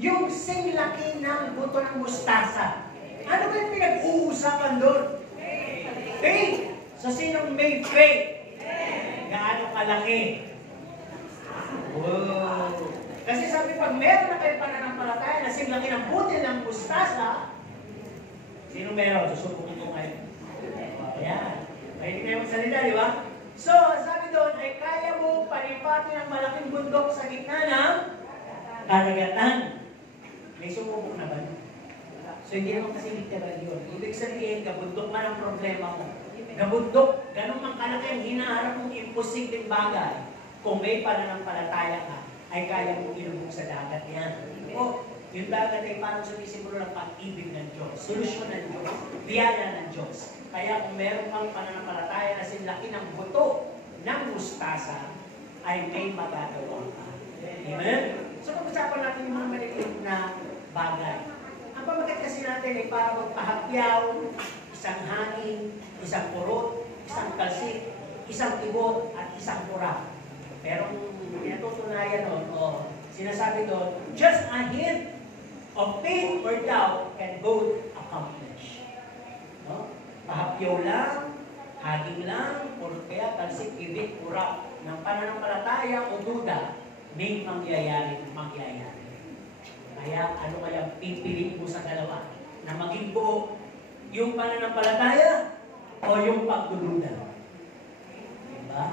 Yung singlaki ng buto ng mustasa. Ano ba yung pinag-uusapan doon? Faith. So, sinong may faith? Gaano kalaki? Wow. Kasi sabi, pag meron na kayo pananampalataya na singlaki ng buto ng mustasa, sino meron? Susubukin ko kayo. Ayan. May kayo magsalita, di ba? So, sabi doon, ay kaya mo palipatin ang malaking bundok sa gitna ng karagatan. May sumubok na ba? So, hindi naman kasi literal yun. Ibig sabihin, gabundok man ang problema mo. Gabundok, ganun mang kalaki ang hinaharap mong imposibleng bagay. Kung may pananampalataya ka, ay kaya mong ilubog sa dagat yan. O, yung dagat ay parang sumisimbolo ng pag-ibig ng Diyos, solusyon ng Diyos, biyaya ng Diyos. Kaya kung meron kang pananampalataya na sinlaki ng buto ng mustasa, ay may magagawa ka. Amen? So, pag-usapan natin yung mga maliliit na bagay. Ang pamagat kasi natin ay para magpahapyaw, isang hangin, isang purot, isang kalsik, isang tibot, at isang pura. Pero kung pinatutunayan doon, sinasabi doon, just a hint of faith or doubt can both accomplish. No? Pahapyaw lang, haging lang, purot kaya, kalsik, ibig, pura, ng pananampalataya o duda, may mangyayari. Kaya ano kaya pipili mo sa dalawa? Na maging buo yung pananampalataya o yung pagdududa? Diba?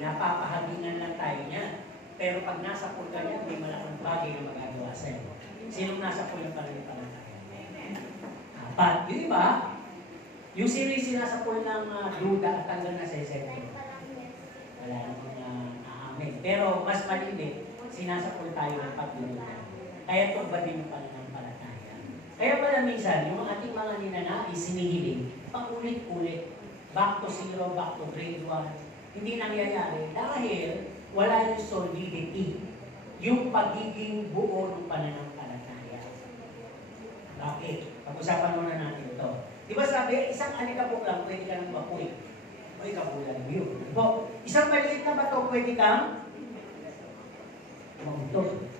Napapahagingan lang tayo niya. Pero pag nasa pool ka niya, may malaking bagay na magagawa sa'yo. Sinong nasa pool ng pananampalataya? Apat. Yung iba, yung sinasa pool ng duda at tanggal na sa isipin. Wala namang aamin. Pero mas malili, sinasapol tayo ng pagdududa. Kaya ito ba din yung pananampalataya? Kaya pala minsan, yung ating mga ninanais, sinihiling, paulit-ulit, back to zero, back to grade 1, hindi nangyayari dahil wala yung solidity, yung pagiging buo ng pananampalataya. Bakit? Pag-usapan muna natin ito. Di ba sabi, isang alikabok lang, pwede ka ng bakuy. O ikabulan mo yun. Diba? Isang maliit na bato, pwede kang mamuntog.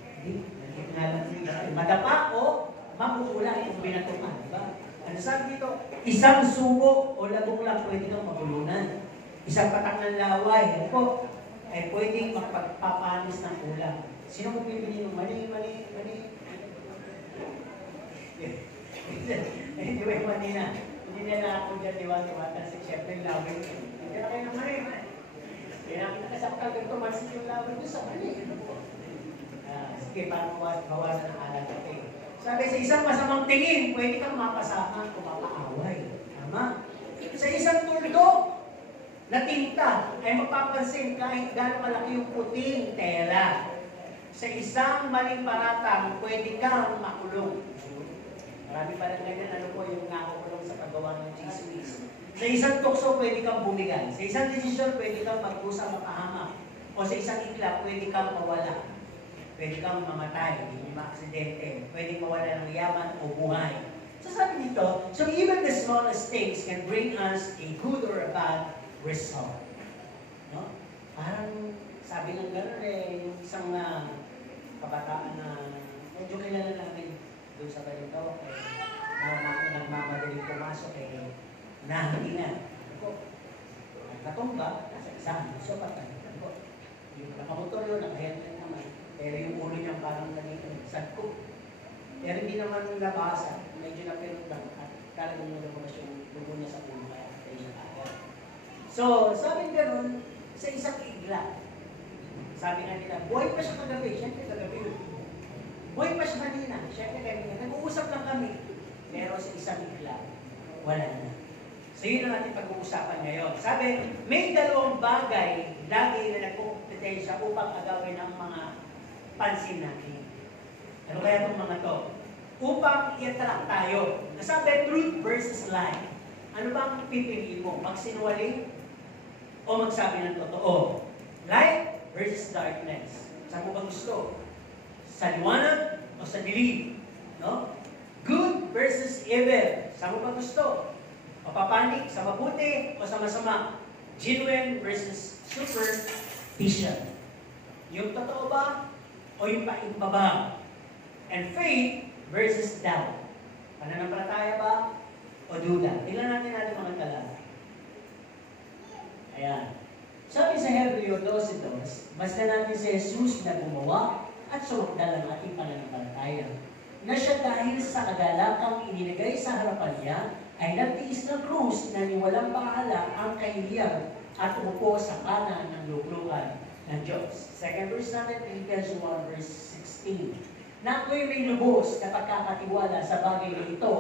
Madapa o makukulan kung binatukan. Diba? Ano sabi dito? Isang subo o labong lang pwede kang mabulunan. Isang patak ng laway, ano po, ay pwedeng magpapanis ng ulam. Sino kung bibili ng mali? Hindi ba yung mali na? Hindi na ako dyan, diwa-diwa. Kasi syempre yung laway. Hindi na kayo ng mali. Kaya kasi ako kagad tumansin yung laway doon sa mali. Sige, para bawasan ang alat. Okay. Sabi, sa isang masamang tingin, pwede kang mapasakan o mapaaway. Tama? Sa isang tuldo na tinta, ay mapapansin kahit gano'ng malaki yung puting tela. Sa isang maling paratang, pwede kang makulong. Marami pa lang ganyan, ano po yung nakakulong sa paggawa ng chismis. Sa isang tukso, pwede kang bumigay. Sa isang desisyon, pwede kang magkusa, makahamak. O sa isang iklap, pwede kang mawala. Pwede kang mamatay, hindi ma-aksidente. Pwede mawala ng yaman o buhay. So sabi dito, so even the smallest things can bring us a good or a bad result. No? Parang sabi ng gano'n yung isang kabataan na medyo kilala namin doon sa ganito, nagmamadaling pumasok, hindi na. Nagkatumba, nasa exam, so patay. Yung nakamotor yun, nakahelmet naman. Pero yung ulo niya parang ganito, sagko. Pero hindi naman nabasa, medyo napirutang at talagang lumabas yung dugo niya sa ulo kaya tayo siya agad. So, sabi gano'n, sa isang igla, sabi nga nila, buhay pa siya kagabi, siyempre kagabi yun. Buhay pa siya kanina, siyempre kanina, nag-uusap lang kami. Pero sa isang igla, wala na. So yun ang ating pag-uusapan ngayon. Sabi, may dalawang bagay lagi na nagkumpetensya upang agawin ang mga pansin natin. Ano kaya itong mga to? Upang i-attract tayo. Nasabi, truth versus lie. Ano bang pipili mo? Magsinungaling o magsabi ng totoo? Light versus darkness. Saan mo ba gusto? Sa liwanag o sa dilim? No? Good versus evil. Saan mo ba gusto? Mapapanik sa mabuti o sa masama? Genuine versus superstition. Yung totoo ba o yung paimbabang? And faith versus doubt. Pananampalataya ba o duda? Tingnan natin mga talata. Ayan. Sabi sa Hebreo 12:2, basta natin si Jesus na gumawa at sumakdal ang ating pananampalataya, na siya dahil sa kagalakang inilagay sa harapan niya, ay nagtiis ng krus na ni walang pahala ang kahiliyan at umupo sa kanan ng luklukan ng Diyos. Second verse natin, Philippians 1 verse 16. Na ako'y may lubos na pagkakatiwala sa bagay na ito,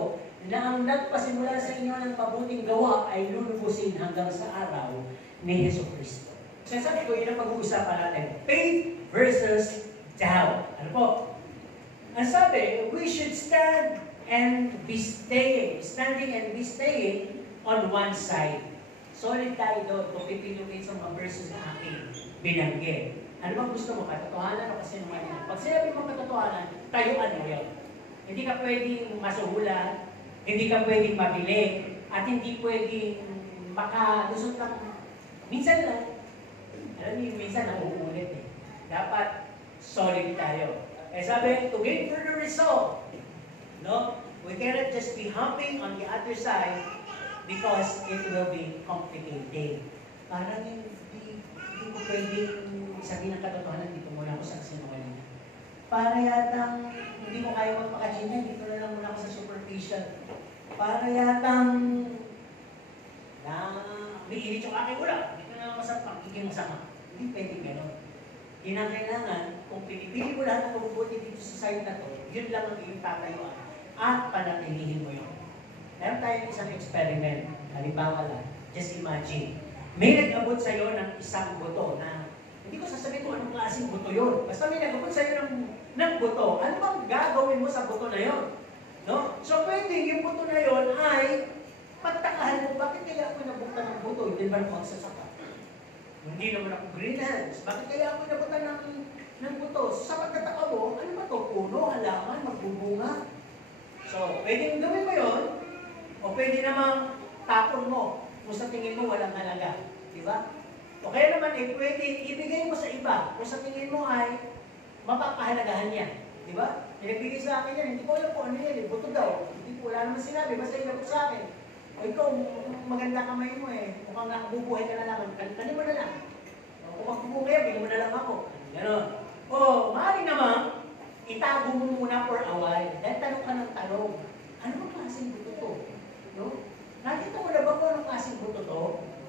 na ang nagpasimula sa inyo ng mabuting gawa ay lulubusin hanggang sa araw ni Hesus Kristo. So sabi ko, yun ang pag-uusapan natin. Faith versus doubt. Ano po? Ang sabi, we should stand and be standing and be staying on one side. Solid tayo doon kung pipinugin sa mga verses na aking binanggit. Ano bang gusto mo? Katotohanan o kasinungalingan? Pag sinabi mo katotohanan, tayuan mo yun. Hindi ka pwedeng masuhulan, hindi ka pwedeng mabili, at hindi pwedeng makalusot lang. Minsan lang. Alam niyo, minsan nauulit eh. Dapat solid tayo. Eh sabi, to gain further result, no? We cannot just be humping on the other side because it will be complicated. Parang hindi ko pwedeng sabihin ng katotohanan, dito muna ako sa kasinungalingan. Para yatang hindi ko kaya magpaka-gym, dito na lang muna ako sa superficial. Para yatang may init yung aking ulam, dito na lang ako sa pagiging masama. Hindi pwedeng gano'n. Yun ang kailangan, kung pinipili mo lahat ng mabubuti dito sa side na to, yun lang ang iyong tatayuan. At panatilihin mo yun. Meron tayong isang experiment. Halimbawa lang, just imagine. May nag-abot sa'yo ng isang buto na, hindi ko sasabihin kung anong klaseng buto yun. Basta may nag-abot sa'yo ng buto. Ano bang gagawin mo sa buto na yun? No? So pwede yung buto na yun ay pagtakahan mo, bakit kaya ako nabuktan ng buto? Hindi ba magsasaka? Hindi naman ako green hands. Bakit kaya ako nabutan ng buto? Sa pagkataka mo, ano ba ito? Puno, halaman, magbubunga. So, pwedeng gawin mo yun, o pwede namang tapon mo kung sa tingin mo walang halaga. Diba? O kaya naman, pwede ibigay mo sa iba kung sa tingin mo ay mapapahalagahan niya. Diba? Pinagbigay sa akin yan, hindi ko alam kung ano yan, buto daw. Hindi ko, wala naman sinabi, basta inabot sa akin. O ikaw, maganda kamay mo eh. Mukhang nakabubuhay ka na lang. Kanin mo na lang. O kung magbubuhay, bigyan mo na lang ako. Ganon. O, maaaring naman, itago mo muna for a while. Dahil tanong ka ng tanong, ano bang klaseng buto to? No? Nakita mo na ba kung anong klaseng buto to?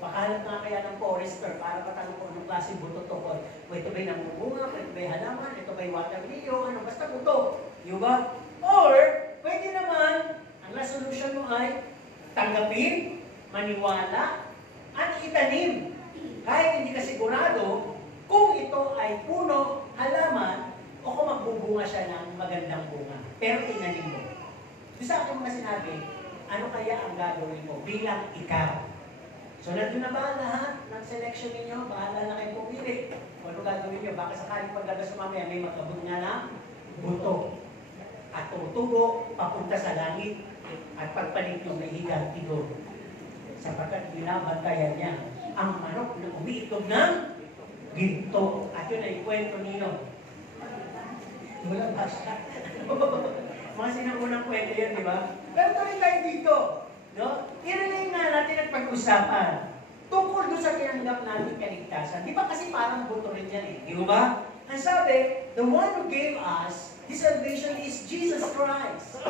Pakahanap nga kaya ng forester para patanong kung anong klaseng buto to. O ito ba'y namumunga? Ito ba'y halaman? Ito ba'y water lily? Ano? Basta buto. Diba? Or, pwede naman, ang last solution mo ay tanggapin, maniwala, at itanim. Kahit hindi ka sigurado kung ito ay puno, halaman, o kung magbubunga siya ng magandang bunga. Pero tinanim mo. Doon sa akin mga sinabi, ano kaya ang gagawin mo bilang ikaw? So, nandun na ba lahat ng selection ninyo? Bahala na kayo pumili. O ano gagawin nyo? Baka sakaling pagdagas mamaya may magkabunga na buto. At tutubo, papunta sa langit. At pagpalit yung nahihigang tigo. Sapagkat binabantayan niya ang manok na umiitlog ng ginto. At yun ay kwento niyo. Wala ba siya? Mga sinangunang kwento yan, di ba? Pero tuloy tayo dito. No? Ilalay nga natin at pag-usapan. Tungkol doon sa tinanggap natin kaligtasan. Di ba kasi parang buto rin yan eh? Di ba? Ang sabi, the one who gave us this salvation is Jesus Christ.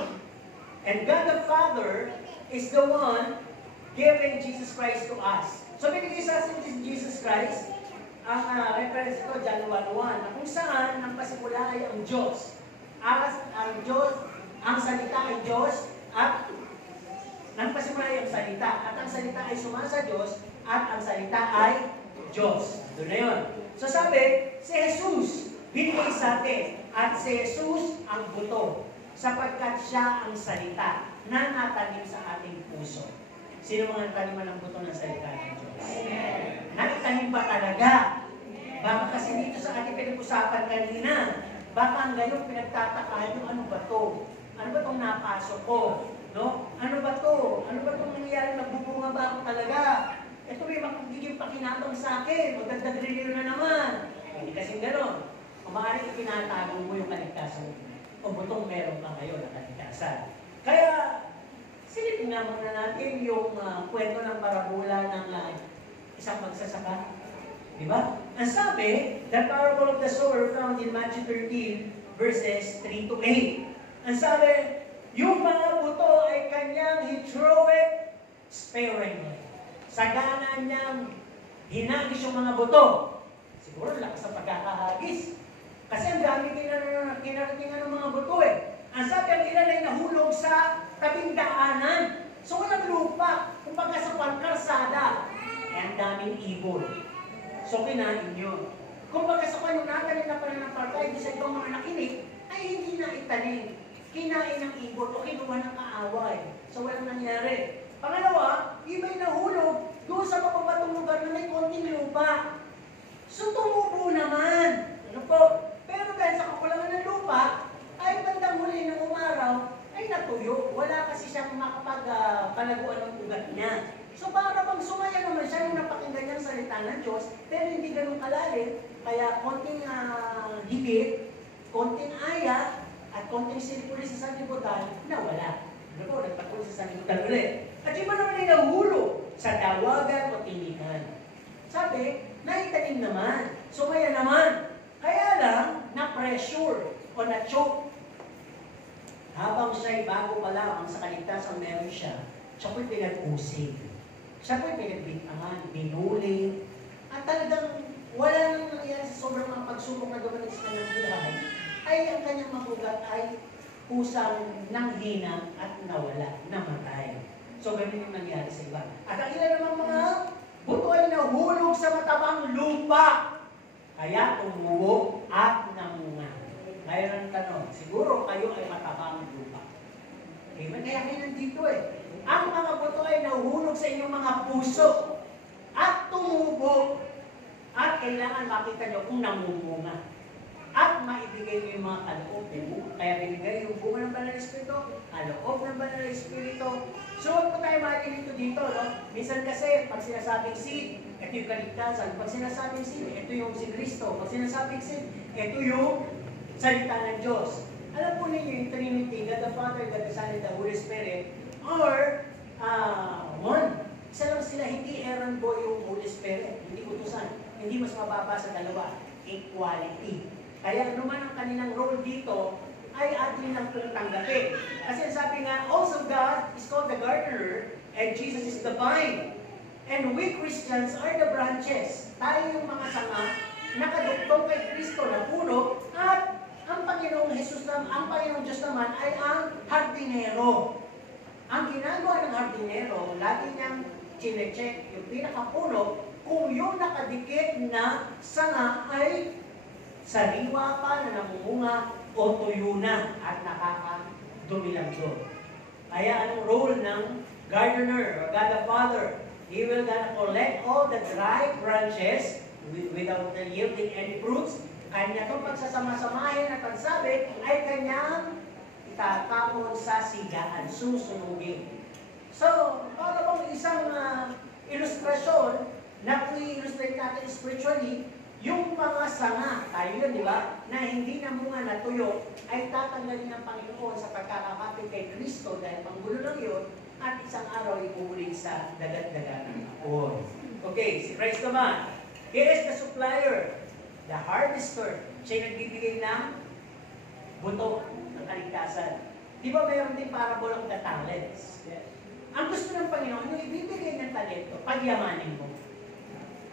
And God the Father is the one giving Jesus Christ to us. So, binigay sa atin Jesus Christ, ang reference ko, John 1:1, na kung saan ang pasimula ay ang Diyos. Ang Diyos, ang salita ay Diyos, at ang pasimula ay ang salita. At ang salita ay sumasa Diyos, at ang salita ay Diyos. Doon na yun. So sabi, si Jesus, binigay sa atin, at si Jesus ang buto, sapagkat siya ang salita na natanim sa ating puso. Sino mga taniman ng buto ng salita ng Diyos? Nakitanim ba talaga? Baka kasi dito sa ating pinag-usapan kanina, baka ang gayon pinagtatakahan yung ano ba to? Ano ba itong napasok ko? No? Ano ba to? Ano ba itong nangyayari? Nagbubunga ba ako talaga? Ito may magiging pakinabang sa akin. O dagdag rin na naman. Hindi kasing ganon. Kung maaaring itinatago mo yung kaligtasan mo. O o butong meron pa ngayon na kaligtasan. Kaya, silipin nga muna natin yung kwento ng parabola ng isang magsasaka. Diba? Ang sabi, the parable of the sower found in Matthew 13, verses 3 to 8. Ang sabi, yung mga buto ay kanyang he throw it sparingly. Sagana niyang hinagis yung mga buto. Siguro lakas sa pagkakahagis. Kasi ang dami kinaratingan ng mga buto eh. Ang sabi, ang ilan ay nahulog sa tabing daanan. So walang lupa. Kumbaga sa pangkarsada. Eh, ang daming ibon. So kinain yun. Kumbaga sa panunatan na pananampalataya sa ibang mga nakinig, ay hindi na itanim. Kinain ng ibon o kinuha ng kaaway. So walang nangyari. Pangalawa, iba'y nahulog doon sa mapabatong lugar na may konting lupa. So tumubo naman. Ano po? Pero dahil sa kakulangan ng lupa, ay bandang huli ng umaraw, ay natuyo. Wala kasi siyang makapagpalaguan ng ugat niya. So para bang sumaya naman siya nung napakinggan niya ang salita ng Diyos, pero hindi ganun kalalim, kaya konting higit, konting aya, at konting siripuli sa sanlibutan, nawala. Ano po, nagpatuloy sa sanlibutan ulit. At yung naman ay nahulo sa dawagan o tinikan. Sabi, naitanim naman, sumaya naman. Kaya lang, na-pressure o na-choke. Habang siya'y bago pa lamang sa kaligtasan meron siya, siya po'y pinag-usig. Siya po'y pinagbintangan, binuli, at talagang wala nang nangyari sa sobrang mga pagsubok na dumating sa kanyang buhay, ay ang kanyang magugat ay kusang nanghina at nawala, namatay. So, ganun yung nangyari sa iba. At ang ilan namang mga buto ay nahulog sa matabang lupa, kaya tumubo at namunga. Ngayon ang tanong, siguro kayo ay matabang lupa. Amen? Kaya kayo nandito eh. Ang mga buto ay nahuhulog sa inyong mga puso at tumubo at kailangan makita nyo kung namumunga at maibigay nyo yung mga kaloob mo. Kaya binigay yung bunga ng Banal na Espiritu, kaloob ng Banal na Espiritu. So, huwag po tayo makikilito dito, no? Minsan kasi, pag sinasabing seed, ito yung kaligtasan. Pag sinasabing seed, ito yung si Kristo. Pag sinasabing seed, ito yung salita ng Diyos. Alam po ninyo yung Trinity, God the Father, God the Son, and the Holy Spirit, or one. Isa lang sila, hindi errand boy yung Holy Spirit, hindi utusan. Hindi mas mababa sa dalawa. Equality. Kaya ano man ang kanilang role dito, ay atin lang kung tanggapin. Kasi sabi nga, also God is called the gardener, and Jesus is the vine. And we Christians are the branches. Tayo yung mga sanga, nakadugtong kay Kristo na puno, at ang Panginoong Jesus, ang Panginoong Diyos naman ay ang hardinero. Ang ginagawa ng hardinero, lagi niyang chine-check yung pinakapuno, kung yung nakadikit na sanga ay sariwa pa na namumunga o tuyo na at nakakadumilang doon. Kaya anong role ng gardener or God the Father? He will gonna collect all the dry branches without yielding any fruits. Kanya itong pagsasama-samahin at pagsabi ay kanyang itatapon sa sigaan, susunugin. So, para bang isang ilustrasyon na i-illustrate natin spiritually, yung mga sanga, tayo yun, di ba, na hindi namunga na tuyo, ay tatanggalin ng Panginoon sa pagkakapit kay Kristo dahil panggulo lang yun, at isang araw ipuulit sa dagat-dagat ng apoy. Okay, si Christ naman, He is the supplier, the harvester. Siya nagbibigay ng buto ng kaligtasan. Di ba mayroon din parable of the talents? Ang gusto ng Panginoon, yung ibibigay ng talento, pagyamanin mo.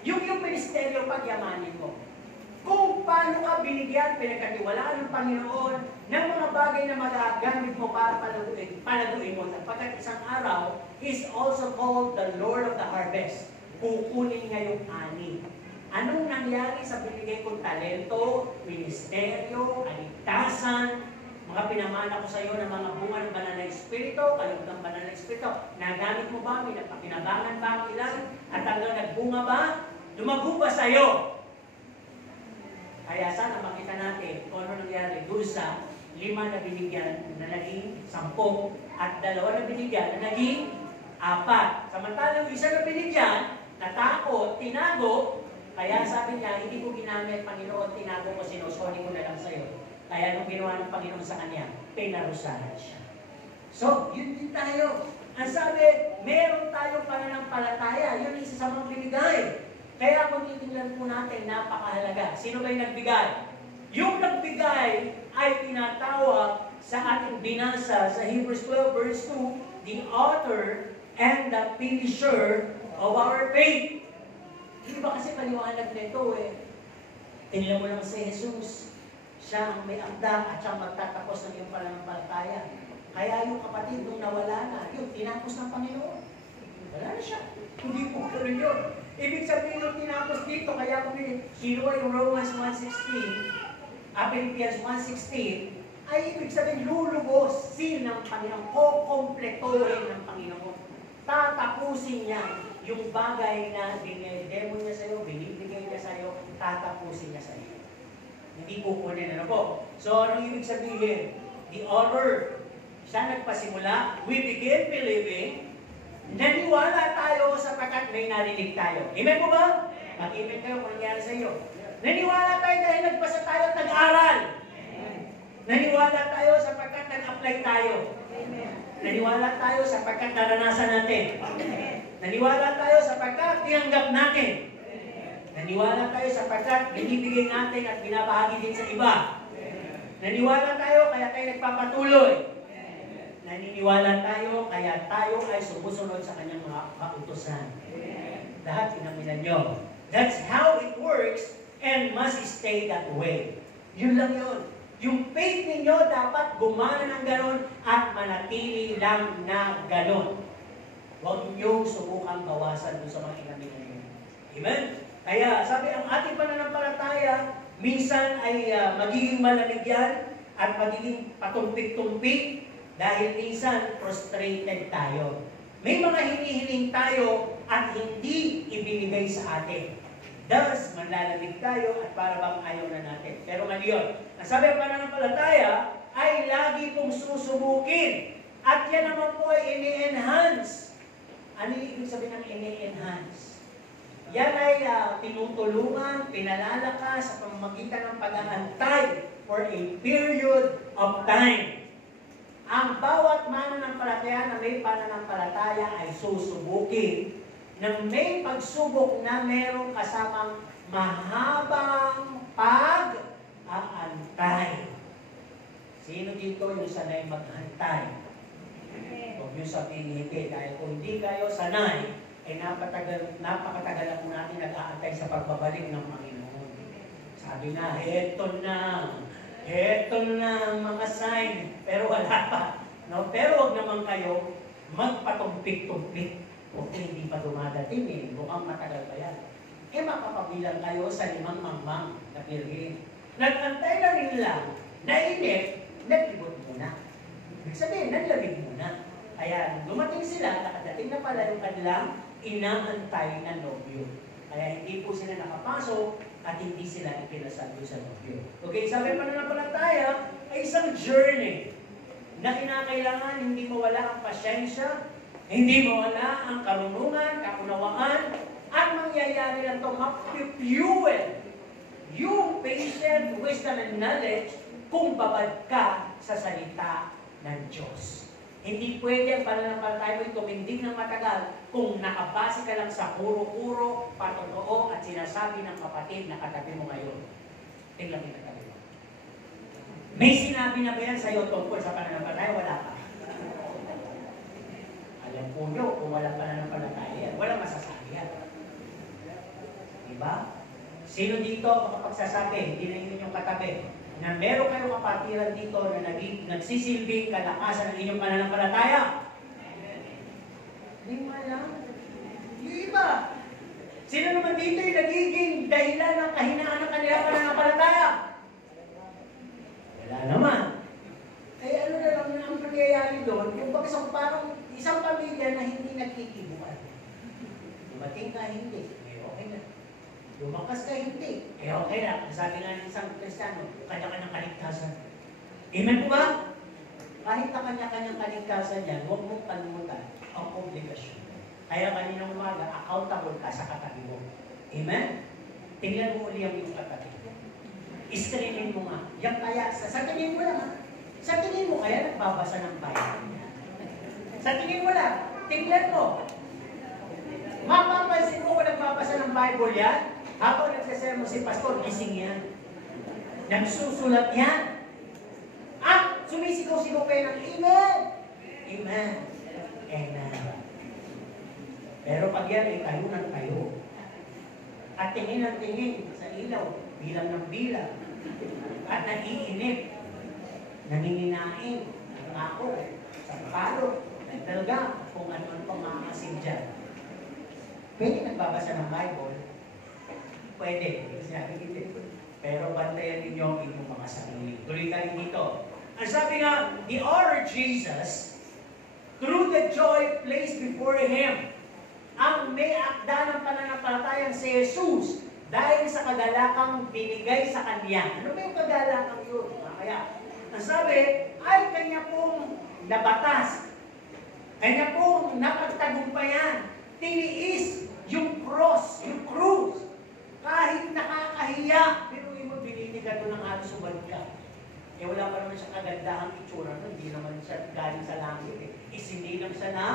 Yung ministeryo, pagyamanin mo. Kung paano ka binigyan, pinagkatiwalaan ng Panginoon ng mga bagay na magagamit mo para palaguin mo. Sapagkat isang araw, He is also called the Lord of the Harvest. Kukunin niya yung ani. Anong nangyari sa binigay kong talento, ministeryo, kaligtasan, mga pinamana ko sa iyo ng mga bunga ng Banal na Espiritu, kaloob ng Banal na Espiritu, nagamit mo ba? May napakinabangan ba ang ilan? At hanggang nagbunga ba? Lumago ba sa iyo? Kaya sana makita natin kung ano nangyari doon sa 5 na binigyan na naging 10 at 2 na binigyan na naging 4. Samantalang isa na binigyan, natakot, tinago, kaya sabi niya, hindi ko ginamit, Panginoon, tinago ko, sinusoli ko na lang sa iyo. Kaya nung ginawa ng Panginoon sa kanya, pinarusahan siya. So, yun din tayo. Ang sabi, meron tayong pananampalataya. Yun isa sa mga binigay. Kaya kung titingnan po natin, napakahalaga. Sino ba yung nagbigay? Yung nagbigay ay tinatawag sa ating binasa sa Hebrews 12 verse 2, the author and the finisher of our faith. Hindi ba kasi paliwanag nito eh? Tingnan mo lang si Jesus. Siya ang may akda at siya magtatapos ng iyong pananampalataya. Kaya yung kapatid nung nawala na, yun, tinapos ng Panginoon. Wala na siya. Hindi po gano'n yun. Ibig sabihin nung tinapos dito, kaya kung kinuha yung Romans 1:16, Philippians 1:16, ay ibig sabihin lulubos ng Panginoon, kukumpletuhin ng Panginoon. Tatapusin niya yung bagay na dinedemo niya sa'yo, binibigay niya sa'yo, tatapusin niya sa'yo. Hindi kukunin, ano po? So, anong ibig sabihin? The author, siya nagpasimula, we begin believing, naniwala tayo sapagkat may narinig tayo. Amen po ba? Mag-amen kayo kung nangyari sa iyo. Naniwala tayo dahil nagbasa tayo at nag-aral. Naniwala tayo sapagkat nag-apply tayo. Naniwala tayo sapagkat naranasan natin. Naniwala tayo sapagkat tinanggap natin. Naniwala tayo sapagkat binibigay natin at binabahagi din sa iba. Naniwala tayo kaya tayo nagpapatuloy. Naniniwala tayo, kaya tayo ay sumusunod sa kanyang mga kautusan. Lahat pinamilan nyo. That's how it works and must stay that way. Yun lang yun. Yung faith ninyo dapat gumana ng ganon at manatili lang na ganon. Huwag nyo subukan bawasan doon sa mga pinamilan nyo. Amen? Kaya sabi, ang ating pananampalataya, minsan ay magiging malamig yan at magiging patumpik-tumpik. Dahil minsan, frustrated tayo. May mga hinihiling tayo at hindi ibinigay sa atin. Thus, manlalamig tayo at para bang ayaw na natin. Pero ngayon, nasabi ang pananampalataya ay lagi pong susubukin. At yan naman po ay ini-enhance. Ano yung ibig sabihin ng ini-enhance? Yan ay tinutulungan, pinalalakas sa pamamagitan ng pag-aantay for a period of time. Ang bawat mananampalataya na may pananampalataya ay susubukin na may pagsubok na merong kasamang mahabang pag-aantay. Sino dito yung sanay maghantay? Huwag nyo sabihin hindi. Dahil kung hindi kayo sanay, ay napakatagal na po natin nag-aantay sa pagbabalik ng Panginoon. Sabi na, eto na mga sign, pero wala pa. No? Pero huwag naman kayo magpatumpik-tumpik. Okay, hindi pa dumadating eh. Mukhang matagal pa yan. Makapabilang kayo sa 5 mangmang na pirgin. Nag-antay na rin lang, nainip, naglibot muna. Ibig sabihin, naglamig muna. Kaya dumating sila, nakadating na pala yung kanilang inaantay na nobyo. Kaya hindi po sila nakapasok at hindi sila ipinasal sa nobyo. Okay, sabi pa na pananampalataya ay isang journey na kinakailangan hindi mawala ang pasyensya, hindi mawala ang karunungan, kaunawaan, at mangyayari lang ito mag-fuel yung patient wisdom and knowledge kung babad ka sa salita ng Diyos. Hindi pwede ang pananampalataya mo tumindig ng matagal kung nakabase ka lang sa puro-puro, patotoo at sinasabi ng kapatid na katabi mo ngayon. Tingnan mo yung katabi mo. May sinabi na ba yan sa'yo tungkol sa pananampalataya? Wala pa. Alam po nyo, kung walang pananampalataya yan, walang masasabi yan. Diba? Sino dito makapagsasabi, hindi na yun yung katabi, na meron kayong kapatiran dito na nagsisilbing kalakasan ng inyong pananampalataya? Hindi mo alam. Yung iba. Sino naman dito yung nagiging dahilan ng kahinaan ng kanilang pananampalataya? Wala naman. Ay ano na lang ang nangyayari doon, yung parang isang pamilya na hindi nagkikibuan. Dumating ka, hindi. Okay na. Lumakas ka, hindi. Okay na. Sabi nga ng isang Kristiyano, kanya-kanyang kaligtasan. Amen po ba? Kahit na kanya-kanyang kaligtasan yan, huwag mong kalimutan ang obligasyon. Kaya kaninang umaga, accountable ka sa katabi mo. Amen? Tingnan mo uli ang iyong katabi. Screenin mo nga. Yan kaya, sa tingin mo lang ha. Sa tingin mo kaya nagbabasa ng Bible. Sa tingin mo lang, tingnan mo. Mapapansin mo kung nagbabasa ng Bible yan, habang nagsasermo si pastor, gising yan. Nagsusulat yan. At sumisigaw-sigaw kayo ng Amen. Amen. Amen. Pero pag yan ay tayo ng tayo. At tingin ng tingin sa ilaw, bilang ng bilang. At naiinip, nangininain, nangako, sa palo, nagdalga, kung ano-ano pang makakasin dyan. Pwede nagbabasa ng Bible? Pwede. Sinabi hindi. Pero bantayan ninyo ang inyong mga sarili. Tuloy tayo dito. Ang sabi nga, He honored Jesus through the joy placed before Him. Ang may akda ng pananampalatayang si Jesus dahil sa kagalakang binigay sa Kanya. Ano ba yung kagalakang yun? Kaya, ang sabi, ay Kanya pong nabatas. Kanya pong napagtagumpayan. Tiniis yung cross, yung krus. Kahit nakakahiya, pero mo binitigan doon ng halos subad ka. Eh wala pa naman siya kagandahang itsura no? Hindi naman siya galing sa langit eh. Hindi lang siya na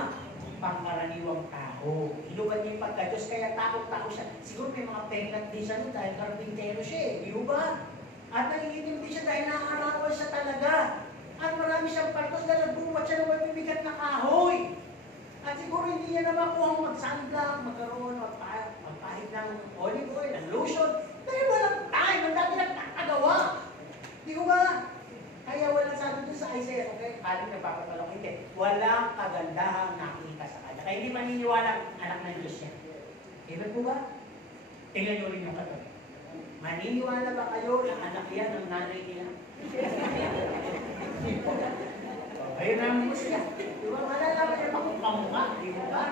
pangkaraniwang tao. Inuban niya yung pagka-Diyos, kaya takot-takot siya. Siguro may mga pengat din siya no? Dahil karpintero siya eh. Di ba? At nangingitim din siya dahil nakakarawan siya talaga. At marami siyang partos dahil nagbuwat siya ng mabibigat na kahoy. At siguro hindi niya na makuhang mag-sunblock, magkaroon, magpahid ng olive oil, ng lotion. Pero walang time, ang dami nagkakagawa. Di ko ba? Kaya walang sabi doon sa Isaiah, okay? Kaling nagpapapalok, hindi. Walang kagandahang nakita sa kanya. Kaya hindi maniniwala, anak ng Diyos yan. Diba po ba? Tingnan nyo rin yung katabi. Maniniwala ba kayo na anak yan ng nanay nila? Ayun na ang musya. Diba? Malalaman niya pa kung kamukha. Di ba?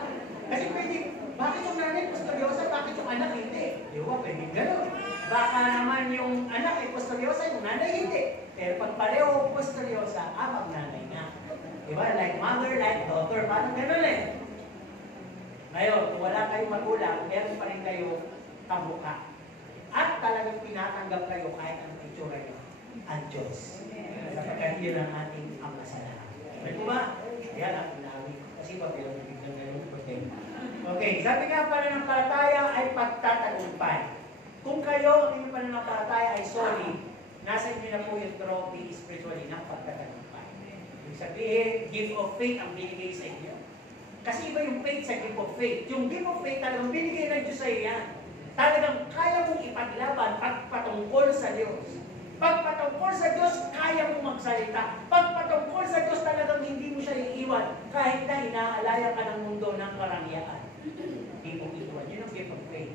Kasi pwede, bakit yung nanay pastoryosa, bakit yung anak hindi? Di ba? Pwede gano'n. Baka naman yung anak ay pastoryosa, yung nanay hindi. Pero pag pareho pastoryosa, nanay nga. Di ba? Like mother, like daughter. Parang gano'n eh. Ngayon, kung wala kayong magulang, meron pa rin kayo kamukha. At talagang tinatanggap kayo kahit ang itsura nyo. Ang Diyos. Sapagkat yun ang ating ang kasalanan. Ano ba? Yan ang pinawi. Kasi ba, pero nabigyan na yung problema. Okay, sabi nga pananampalataya ay pagtatagumpay. Kung kayo, ang inyong pananampalataya ay solid, nasa inyo na po yung trophy spiritually ng pagtatagumpay. Ibig sabihin, gift of faith ang binigay sa inyo. Kasi iba yung faith sa gift of faith. Yung gift of faith talagang binigay ng Diyos sa iyo yan. Talagang kaya mong ipaglaban pagpatungkol sa Diyos. Pagpatungkol sa Diyos, kaya mong magsalita. Pagpatungkol sa Diyos, talagang hindi mo siya iiwan kahit na inaalaya ka ng mundo ng karangyaan. Hindi mo iiwan. Yun ang gift of faith.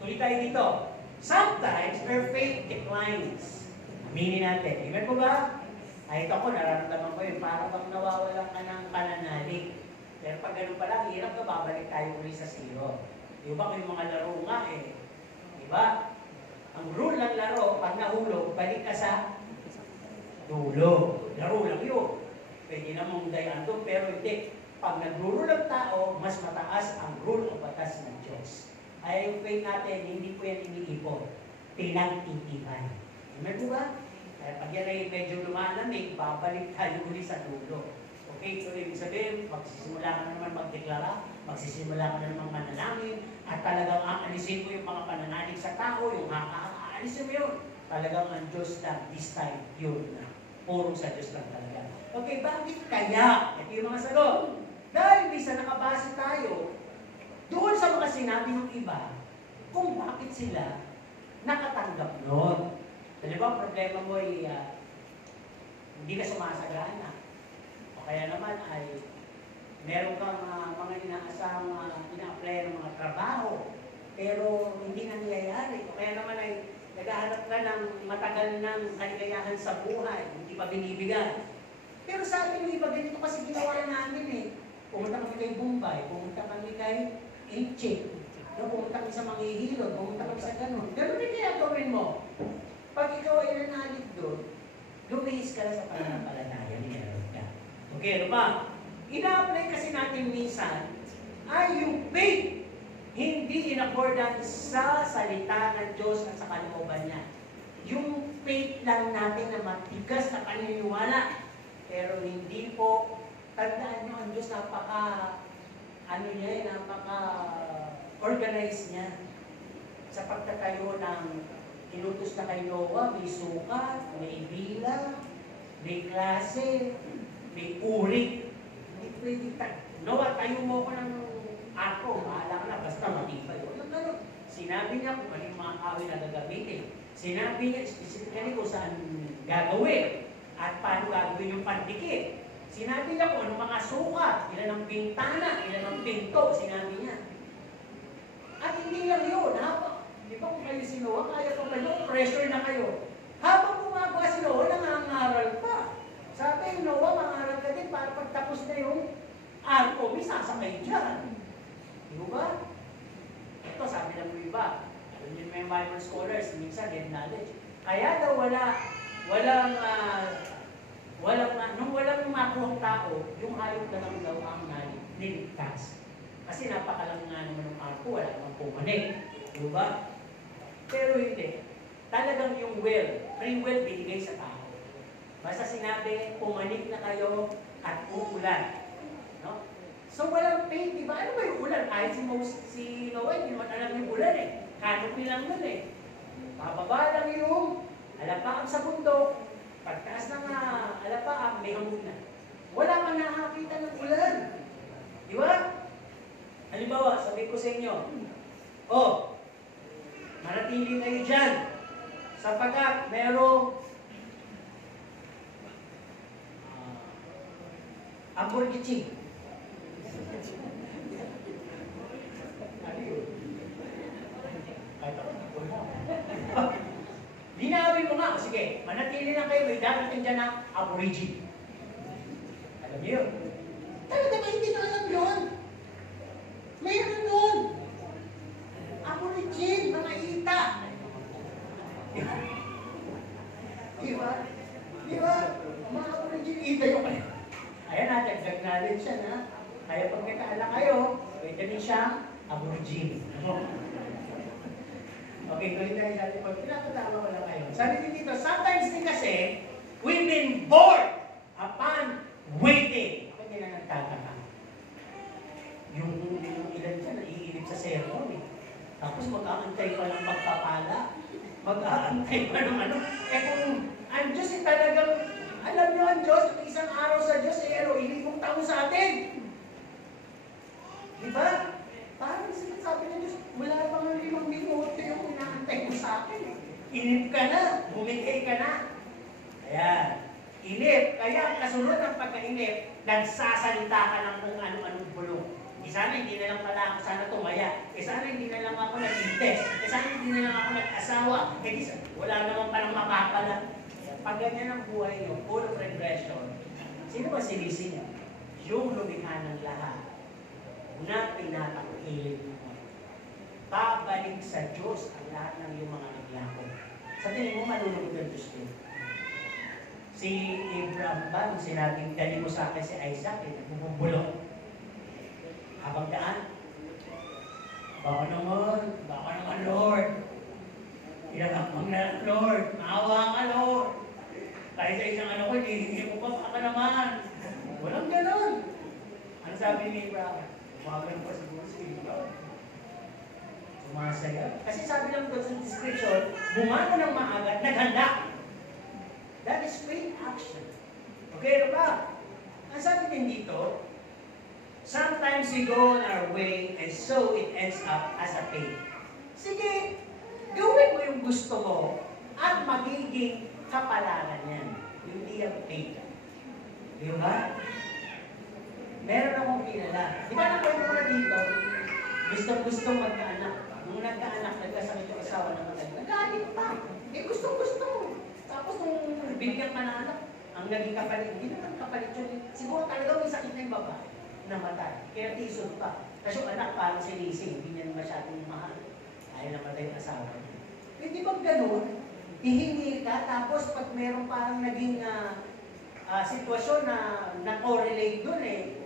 Tuloy tayo dito. Sometimes, our faith declines. Aminin natin. Amen po ba? Kahit ako, nararamdaman ko yun. Para bang nawawalan ka ng pananalig. Pero pag ganun pala, hirap na babalik tayo ulit sa zero. Di ba kung yung mga laro nga eh. Di ba? Ang rule ng laro, pag nahulog, balik ka sa dulo. Laro lang yun. Pwede namang dayaan doon, pero hindi. Pag nag-rule ng tao, mas mataas ang rule o batas ng Diyos. Ay yung faith natin, hindi po yan iniipon. Pinagtitipan. Amen po ba? Kaya pag yan ay medyo lumalamig, babalik tayo ulit sa dulo. Okay, so ibig sabihin, magsisimula ka na naman magdeklara, magsisimula ka na naman manalangin, at talagang aalisin mo yung mga pananalig sa tao, yung aalisin mo yun. Talagang ang Diyos lang, this time, yun na. Puro sa Diyos lang talaga. Okay, bakit kaya? Ito yung mga sagot. Dahil bisa nakabase tayo doon sa mga sinabi ng iba, kung bakit sila nakatanggap nun. Di ba, problema mo ay hindi ka sumasagana. O kaya naman ay meron kang mga inaasang ina-apply ng mga trabaho, pero hindi nangyayari. O kaya naman ay naghahanap ka ng matagal ng kaligayahan sa buhay, hindi pa binibigay. Pero sa atin, iba ganito kasi ginawa namin eh. Pumunta kami kay Bombay, pumunta kami kay Inche, pumunta kami sa Manghihilod, pumunta kami sa ganun. Ganun din kaya gawin mo. Pag ikaw ay nanalig doon, lumihis ka lang sa pananampalataya, meron ka. Okay, ano ba? Ina-apply kasi natin minsan ay yung faith, hindi in accordance sa salita ng Diyos at sa kalooban niya. yung faith lang natin na matigas na paniniwala. Pero hindi po, tandaan nyo, ang Diyos napaka-organize niya. Sa pagtatayo ng inutos na kay Noah, may sukat, may bilang, may klase, may uri. Hindi pwede Noah, tayo mo ko ng arko, mahala ka na, basta matibay. Walang gano'n. Sinabi niya kung anong mga kawin na gagamitin. Sinabi niya specifically kung saan gagawin at paano gagawin yung pandikit. Sinabi niya kung anong mga sukat, ilan ang bintana, ilan ang pinto, sinabi niya. At hindi lang yun, di ba kung kayo si Noah, kaya pa kayo, pressure na kayo. Habang gumagawa si Noah, nangangaral pa. Sabi, Noah, mangaral ka din para pagtapos na yung arko, may sasakay dyan. Di ba? Ito, sabi ng iba, yun may Bible scholars, minsan get knowledge. Kaya daw nung walang makuhang tao, yung hayop na lang daw ang niligtas. Kasi napakalang nga naman ng arko, wala namang pumanik. Di ba? Pero hindi. Talagang yung free will binigay sa tao. Basta sinabi, pumanik na kayo at uulan. No? So walang faith, di ba? Ano ba yung ulan? Kahit si Noah, hindi naman alam yung ulan eh. Canopy lang nun eh. Pababa lang yung alapaang sa bundok. Pagtaas ng alapaang, may hamog na. Wala kang nakakita ng ulan. Di ba? Halimbawa, sabi ko sa inyo, manatili kayo dyan sapagkat merong Amborgichi. Ano yun? Kahit ako, linawin mo nga. Sige, manatili lang kayo. May darating dyan ng aborigine. Alam niyo yun? Talaga ba hindi na alam yun? Mayroon nun. Aborigine, mga ita. Di ba? Di ba? Mga aborigine, ita yung kayo. Ayan natin, knowledge siya na. Kaya pag nagkaala kayo, pwede rin siyang aborigine. Okay, tuloy tayo sa ating pag pinapatawa ko lang kayo. Sabi din dito, sometimes din kasi, we've been bored upon waiting. Bakit hindi na nagtataka? Yung ilan dyan, naiinip sa sermon eh. Tapos mag-aantay pa ng pagpapala. Mag-aantay pa ng ano. Eh kung ang Diyos ay talagang, alam niyo ang Diyos, isang araw sa Diyos, ilibong taon sa atin. Diba? Parang sinasabi ng Diyos, wala pang 5 minuto yung inaantay mo sa akin. Inip ka na, bumigay ka na. Ayan. Inip. Kaya ang kasunod ng pagkainip, nagsasalita ka ng kung ano-anong bulong. Sana hindi na lang pala ako sana tumaya. Sana hindi na lang ako nag-invest. Sana hindi na lang ako nag-asawa. Wala naman palang mapapala. Pag ganyan ang buhay nyo, full of regression, sino ba sinisi niya? Yung lumikha ng lahat na pinatakilig mo. Babalik sa Diyos ang lahat ng iyong mga naglako. Sa tingin mo, malulunod ng Diyos din. Si Abraham ba, nung sinabing, dali mo sa akin si Isaac, nagbubulong. Habang daan, baka naman, Lord. Ilagakbang na, Lord. Maawa ka, Lord. Kahit sa isang ko, hihingi ko pa, baka naman. Walang ganon. Ano sabi ni Abraham? Umagan pa siguro si Abraham. Sumasaya. Kasi sabi lang doon sa description, bumano ng maaga at naghanda. That is faith action. Okay, ano ba? Ang sabi din dito, sometimes we go on our way and so it ends up as a faith. Sige, gawin mo yung gusto mo at magiging kapalaran yan. Yung iyang faith. Di ba? Meron akong kilala. Di ba nakwento ko na dito? Gustong magkaanak. Nung nagkaanak, nagkasakit yung asawa ng matag. Nagalit pa. Gustong-gusto. Tapos nung binigyan ka na anak, ang naging kapalit, hindi naman kapalit yun. Siguro talaga may sakit na yung babae. Namatay. Kaya tisod pa. Kasi yung anak parang sinising, hindi niya masyadong mahal. Ayaw namatay yung asawa niya. Hindi ba ganun? Ihingi ka, tapos pag meron parang naging sitwasyon na correlate dun eh.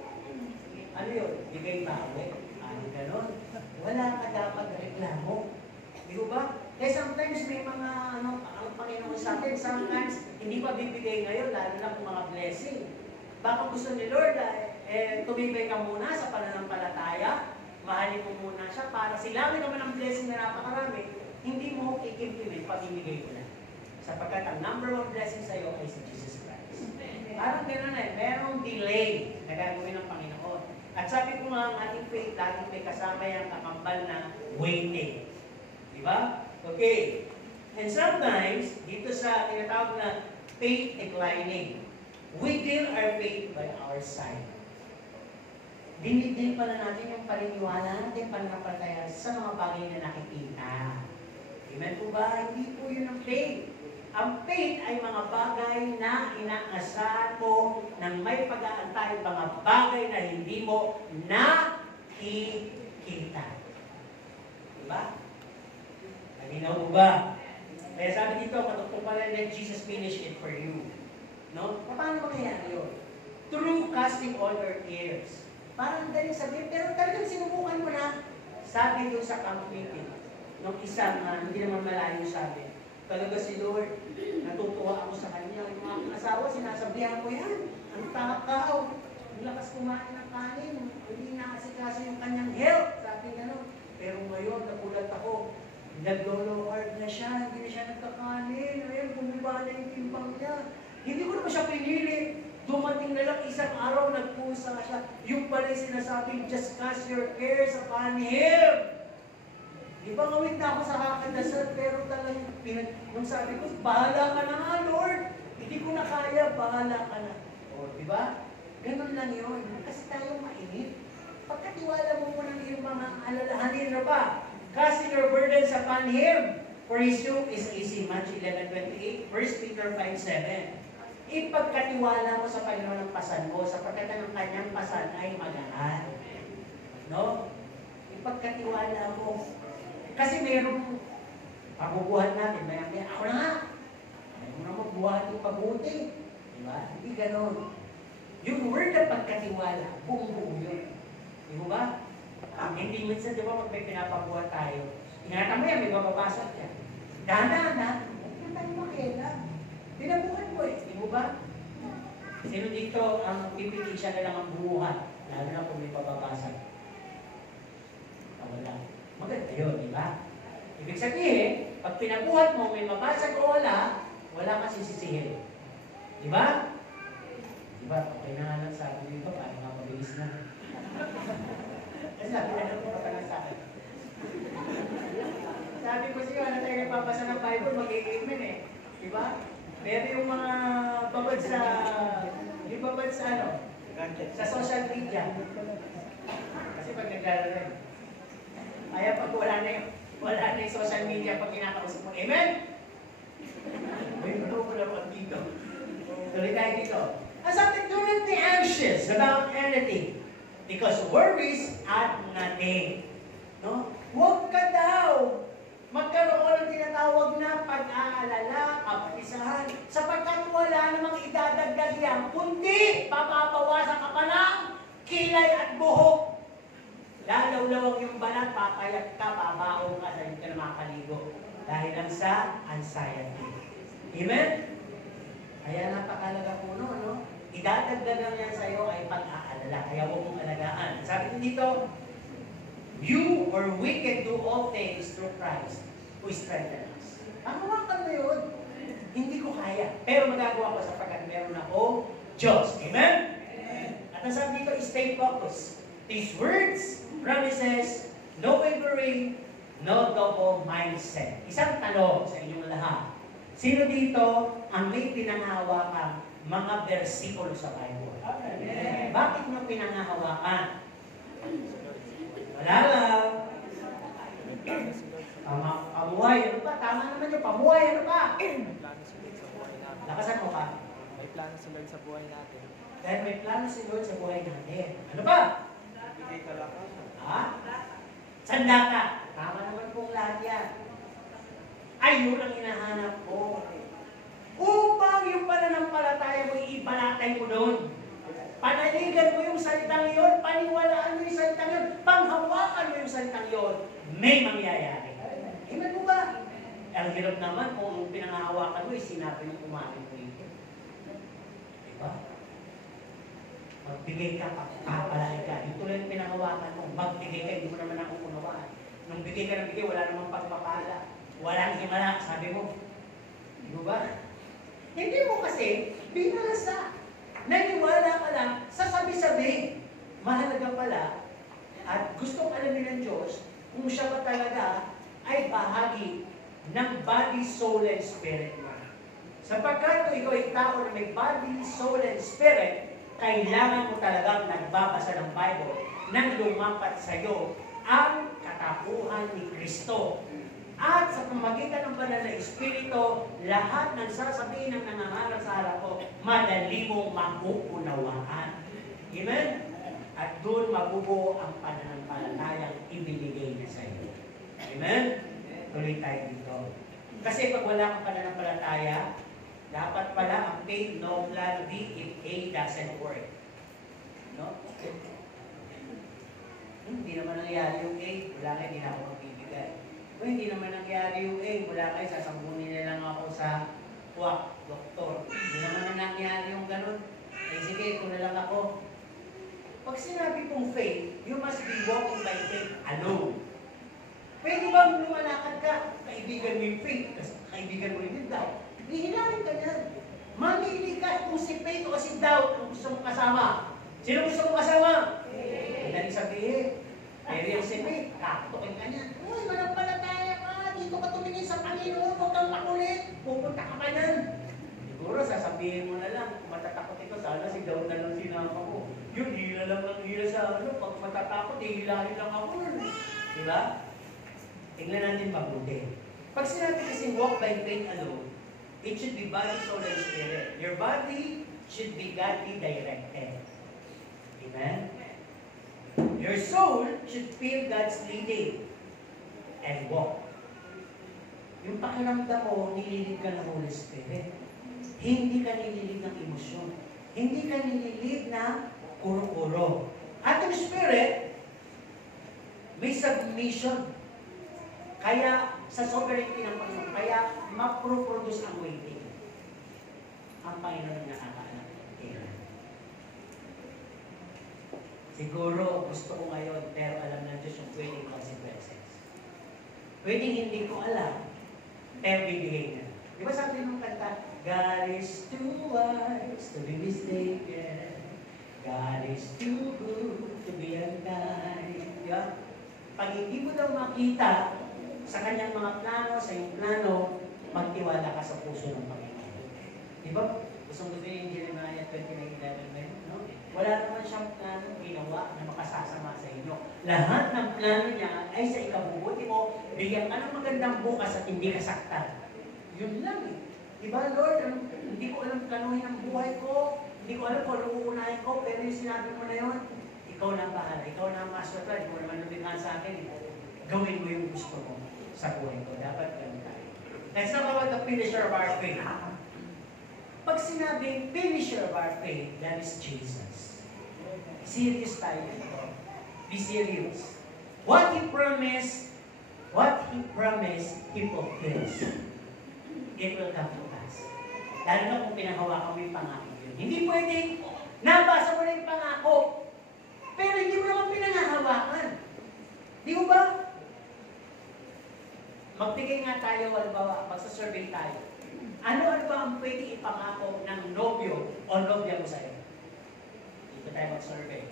Ano yun? Bigay bawi. Ano ganun? Wala ka dapat reklamo. Di ba? Kaya sometimes may mga, ang Panginoon sa atin, sometimes hindi pa bibigay ngayon, lalo na kung mga blessing. Baka gusto ni Lord, tumibay ka muna sa pananampalataya, mahalin mo muna siya, para silawin naman ang blessing na napakarami, hindi mo ikimplement pag ibigay ko na. Sapagkat ang number one blessing sa iyo ay si Jesus Christ. Parang gano'n merong delay na gagawin ng Panginoon. At sabi ko nga, ang ating faith, laging may kasama yung kakambal na waiting. Diba? Okay. And sometimes, dito sa tinatawag na faith declining, we build our faith by our side. Dinidin pala natin yung paniniwala natin, pananampalataya sa mga bagay na nakikita. Amen po ba? Hindi po yun ang faith. Ang faith ay mga bagay na inaasahan mo ng may pag-aantay, mga bagay na hindi mo nakikita. Diba? Naginaw mo ba? Kaya sabi dito, patutong pala na Jesus finished it for you. No? Paano mangyayari yun? Through casting all your cares. Parang galing sabihin, pero talagang sinubukan mo na. Sabi doon sa camp meeting, nung isang hindi naman malayo sabi, talaga si Lord, natutuwa ako sa Kanya. Yung mga asawa, sinasabihan ko yan. Ang takaw, ang lakas kumain ng kanin, hindi nakasikaso yung kanyang health. Sabi gano'n. Pero ngayon, nagulat ako, nag-low-hard na siya, hindi na siya nagkakanin. Ayun, bumaba na yung timbang niya. Hindi ko naman siya pinili. Dumating na lang isang araw, nagpusa siya. Yung pala sinasabing, just cast your cares upon Him. Di ba ngawit na ako sa kakadasal, pero talagang nung sabi ko, bahala ka na nga, Lord. Hindi ko na kaya, bahala ka na. O, di ba? Ganun lang yun. Kasi tayo mainit. Pagkatiwala mo ng iyong mga alalahanin na ba? Casting your burdens upon Him, for His yoke is easy. Matthew 11:28, 1 Peter 5:7. Ipagkatiwala mo sa Panginoon ang pasan mo, sapagkat ang kanyang pasan ay magaan. No? Ipagkatiwala mo. Kasi mayroong pabubuhat natin, maya-maya, ako na nga. Ayaw mo na magbuhat yung pabuti. Diba? Hindi ganon. Yung word na pagkatiwala, buong-buong yun. Di mo ba? Hindi minsan, di ba, pag may pinapabuhat tayo, ingatan mo yan, may mababasag yan. Dahan-dahan, huwag na tayo makailan. Pinabuhat mo eh. Di mo ba? Sino dito ang pipili siya na lang ang buhat, lalo na kung may pababasag? Wala. Maganda yun, di ba? Ibig sabihin, pag pinabuhat mo, may mabasag o wala ka sisisihin. Di ba? Di ba? Okay na nga lang sabi dito, paano nga mabilis na. Kasi sabi na lang ka sa akin. Sabi ko siya, na tayo nagpapasa ng Bible, mag-i-amen eh. Di ba? Pero yung mga babad sa, sa social media. Kasi pag naglalaro, kaya pag wala na yung social media pag kinakausap mo. Amen? May ano ko lang dito. Tuloy tayo dito. As sabi, do not be anxious about anything because worries add nothing. No? Huwag ka daw magkaroon ng tinatawag na pag-aalala, kapatisahan, sapagkat wala namang idadagdag yan, kundi papapawasan ka pa ng kilay at buhok. Lalaw-lawang yung balat, papayat ka, pabaong ka, dahil ka na makaligo. Dahil lang sa anxiety. Amen? Kaya napakalaga po no? Idadagdag lang yan sa iyo ay pag-aalala. Kaya huwag mong alagaan. Sabi ko dito, you or we can do all things through Christ who strengthens us. Hawakan mo yun. Hindi ko kaya. Pero magagawa ko sapagkat meron ako Diyos. Amen? At ang sabi dito, stay focused. These words, promises, no wavering, no double mindset. Isang tanong sa inyong lahat. Sino dito ang may pinangahawakan mga versikulo sa Bible? Amen. Bakit mo pinangahawakan? Wala lang. Pamuhay, ano ba? Tama naman yung pamuhay, ano ba? Lakasan mo ka. May plano si Lord sa buhay natin. Dahil may plano si Lord sa buhay natin. Ano ba? Bigay kalakasan. Ha? Sanda ka. Tama naman pong lahat yan. Ayun ang hinahanap ko. Upang yung pananampalataya mo, ipalatay mo doon. Panaligan mo yung salitang yun, paniwalaan mo yung salitang yun, panghawakan mo yung salitang yun, may mangyayari. Amen po ba? Ang hirap naman kung ang pinangahawakan mo ay sinabi ng kumain mo ito. Diba? Magbigay ka, papalain ka. Ito lang yung pinangahawakan mo. Magbigay ka, hindi mo naman ako unawaan. Nung bigay ka ng bigay, wala namang pagpapala. Walang himala, sabi mo. Diba? Hindi mo kasi binasa. Naniwala ka lang sa sabi-sabi. Mahalaga pala at gustong alamin ng Diyos kung siya ba talaga ay bahagi ng body, soul, and spirit mo. Sapagkat kung ikaw ay tao na may body, soul, and spirit, kailangan mo talagang nagbabasa ng Bible nang lumapat sa iyo ang katapuhan ni Kristo. At sa pamagitan ng banal na Espiritu, lahat ng sasabihin ng nangangarap sa harap ko, madali mong mapuunawaan. Amen? At doon mabubuo ang pananampalatayang ibinigay niya sa iyo. Amen? Tuloy tayo dito. Kasi pag wala kang pananampalataya, dapat pala ang faith, no plan B if A doesn't work. No? Hindi naman nangyari yung A, wala kayo, hindi na ako magbibigay. Kung hindi naman nangyari yung A, wala kayo, sasambunin na lang ako sa doktor. Hindi naman nangyari yung ganun. Ay sige, kung na lang ako. Pag sinabi kong faith, you must be walking by faith alone. Pwede bang lumalakad ka? Kaibigan mo yung faith, kasi kaibigan mo yung doubt. Hihinalin ka niyan. Mamili ka kung si faith o si doubt kung gusto mong kasama. Sino gusto mong kasama? Dali sabihin. Pero yung si faith, kakatukin ka niyan. Uy, manampalataya ka. Dito ka tumingin sa Panginoon. Huwag kang makulit. Pupunta ka pa niyan. Siguro, sasabihin mo na lang. Kung matatakot ito, sana si doubt na lang sinama ko. Yun, hila lang ang hila sa ano. Pag matatakot, hilahin lang ako. Diba? Tingnan natin mabuti. Pag sinabi kasi walk by faith alone, it should be body, soul, and spirit. Your body should be godly directed. Amen? Your soul should feel God's leading and walk. Yung pakiramdam mo, nililid ka ng Holy Spirit. Hindi ka nililid ng emosyon. Hindi ka nililid na kuro-kuro. At yung Spirit, may submission. Kaya sa sovereignty ng Panginoon, kaya maproproduce ang waiting. Ang Panginoon na nakakaalam. Siguro gusto ko ngayon, pero alam ng Diyos yung waiting consequences. Pwedeng hindi ko alam, pero bibigay na. Di ba sabi nung kanta, God is too wise to be mistaken. God is too good to be unkind. Di ba? Pag hindi mo daw makita sa kanyang mga plano, sa iyong plano, magtiwala ka sa puso ng Panginoon. Di ba? Gusto yung Jeremiah 29:11, no? Wala naman siyang plano ginawa na makasasama sa inyo. Lahat ng plano niya ay sa ikabubuti mo, bigyan ka ng magandang bukas at hindi ka saktan. Yun lang eh. Diba, Lord, hindi ko alam planuhin ang buhay ko, hindi ko alam kung ano uunahin ko, pero yung sinabi mo na yun, ikaw na ang bahala, ikaw na ang master plan, ikaw naman lumikha sa akin, gawin mo yung gusto mo sa buhay ko. Dapat ganun tayo. Let's talk about the finisher of our faith. Pag sinabing finisher of our faith, that is Jesus. Serious tayo dito. Be serious. What He promised, He fulfills. It will come to pass. Lalo na kung pinahawakan mo yung pangako yun. Hindi pwedeng, nabasa mo na yung pangako, pero hindi mo naman pinangahawakan. Di mo ba? Magbigay nga tayo, halimbawa, magsasurvey tayo. Ano ba ang pwede ipangako ng nobyo o nobya mo sa'yo? Dito tayo mag-survey.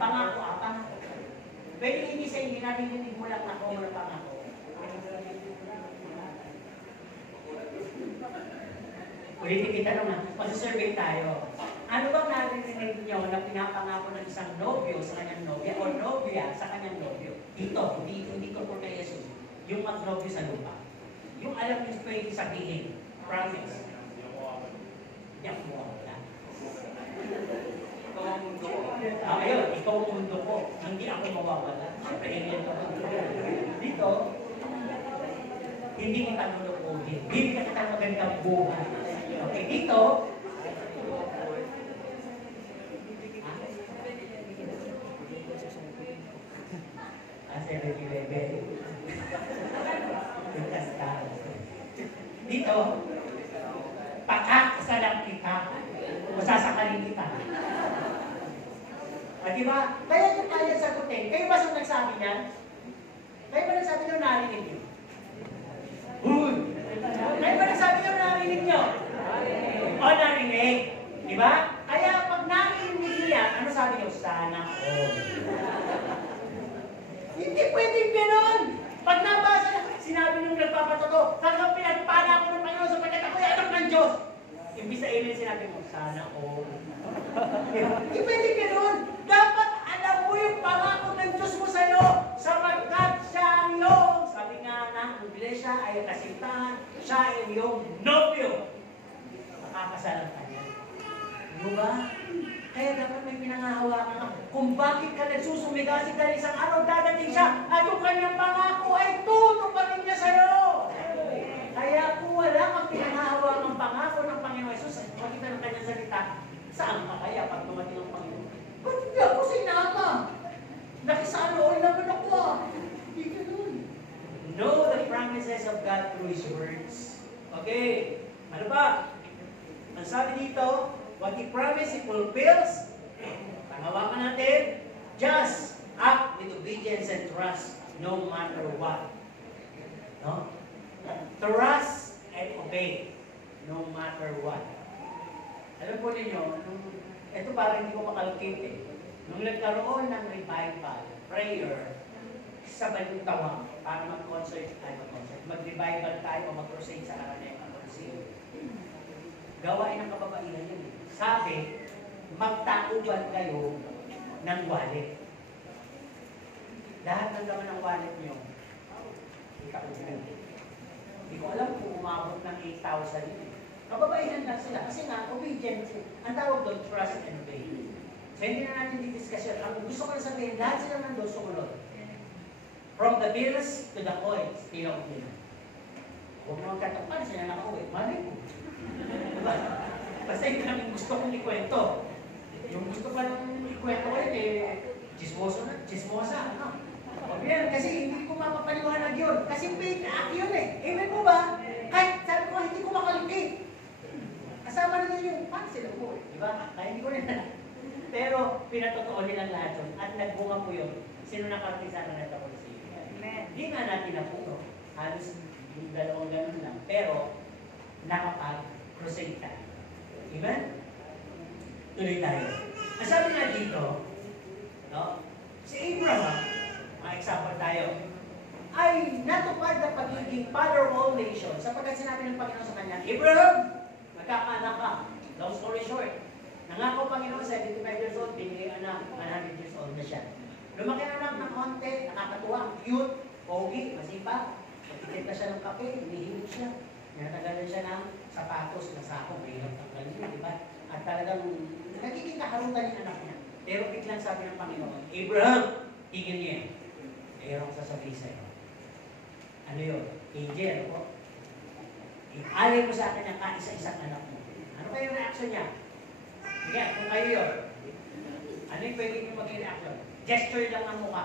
Pangako, pangako. Pwede hindi sa hindi natin hindi mo lang ako ng pangako. Pwede kita naman, magsasurvey tayo. Ano bang narinig nyo na pinapangako ng isang nobyo sa kanyang nobya o nobya sa kanyang nobyo? Dito, hindi ko po kay Jesus. Yung mag-nobyo sa lupa. Yung alam nyo pwede sabihin, promise. Yan mo wala. Ikaw ang mundo ko. Ayun, ikaw ang mundo ko. Hindi ako mawawala. Siyempre, alien ka. Dito, hindi kita lulukuhin. Bibigyan kita magandang buhay. Okay, dito, Seven level. kita. O sasakalin kita. At diba? Kaya yung kaya sagutin. Kayo ba siyang nagsabi niyan? Kayo ba nagsabi niyo narinig niyo? Uy! Kayo ba nagsabi niyo narinig niyo? O narinig. Diba? Kaya pag narinig niya, ano sabi niyo? Sana all. Hindi pwedeng ganon. Pag nabasa niya, sinabi nung nagpapatoto, talagang pinagpala ako ng Panginoon sapagkat ako'y anak ng Diyos. Imbis sa email sinabi mo, sana all. Hindi pwedeng ganon. Dapat alam mo yung pangako ng Diyos mo sa'yo sapagkat siya ang iyong, sabi nga ng iglesia ay kasintahan, siya ay iyong nobyo. Makakasalan ka niya. Diba? Kaya dapat may pinangahawakan ka. Kung bakit ka nagsusumigasig ka isang araw, dadating siya at yung kanyang pangako ay tutuparin niya sa'yo. Kaya kung wala kang pinangahawakan pangako ng Panginoon Jesus, makita ng kanyang salita, saan ka kaya pag tumating ang Panginoon? Ba't hindi ako sinama? Nakisaloy naman ako. Hindi ka nun. Know the promises of God through His words. Okay. Ano ba? Ang sabi dito, what He promised, He fulfills. Panghawakan natin, just act with obedience and trust no matter what. No? Trust and obey no matter what. Alam po ninyo, ito parang hindi ko makalkit eh. Nung nagkaroon ng revival, prayer, sa Balintawang, para mag-revival tayo o mag-crusade sa Araneta Coliseum. Gawain ng kababaihan yun eh. Sabi, magtauban kayo ng wallet. Lahat ng laman ng wallet nyo, itauban. Hindi ko alam kung umabot ng 8,000 yun. Kababaihan lang sila. Kasi nga, obedience. Ang tawag doon, trust and obey. So hindi na natin didiscuss yun. Ang gusto ko na sabihin, lahat sila nandun sumunod. From the bills to the coins, tinawag nila. Huwag naman katakpan, sila nakauwi. Mali ko. Diba? Basta yun ang gusto kong ikwento. Yung gusto pa nang ikwento ko yun, chismosa, no? Yan, kasi hindi ko mapapaliwanag yun. Kasi paid act yun eh. Amen mo ba? Kahit sabi ko, hindi ko makalipid. Kasama na din yung sila po eh. Diba? Kaya hindi ko rin pero pinatotoo nilang lahat yun. At nagbunga po yun. Sino nakarating sa Araneta Coliseum? Amen. Hindi nga natin napuno. Halos yung dalawang ganun lang. Pero, nakapag-crusade tayo. Amen? Tuloy tayo. Ang sabi na dito, no? Si Abraham, mga example tayo, ay natupad na pagiging father of all nations sapagkat sinabi ng Panginoon sa kanya, Abraham, magkakaanak ka. Long story short, nangako Panginoon, 75 years old, binigay anak, 100 years old na siya. Lumaki na anak ng konti, nakakatuwa, cute, pogi, masipag. Natikit na siya ng kape, hinihilip siya. Natagalan siya ng sapatos na sako, may hirap ang galing, di ba? At talagang nagiging kaharutan yung anak niya. Pero biglang sabi ng Panginoon, Abraham, tigil niya. Mayroong sasabihin sa'yo. Ano yun? Angel, po. Alay ko sa akin ang kaisa-isang anak mo. Ano kayo reaction niya? Sige, kung kayo yun, ano yung pwede nyo maging reaction? Gesture lang ang mukha.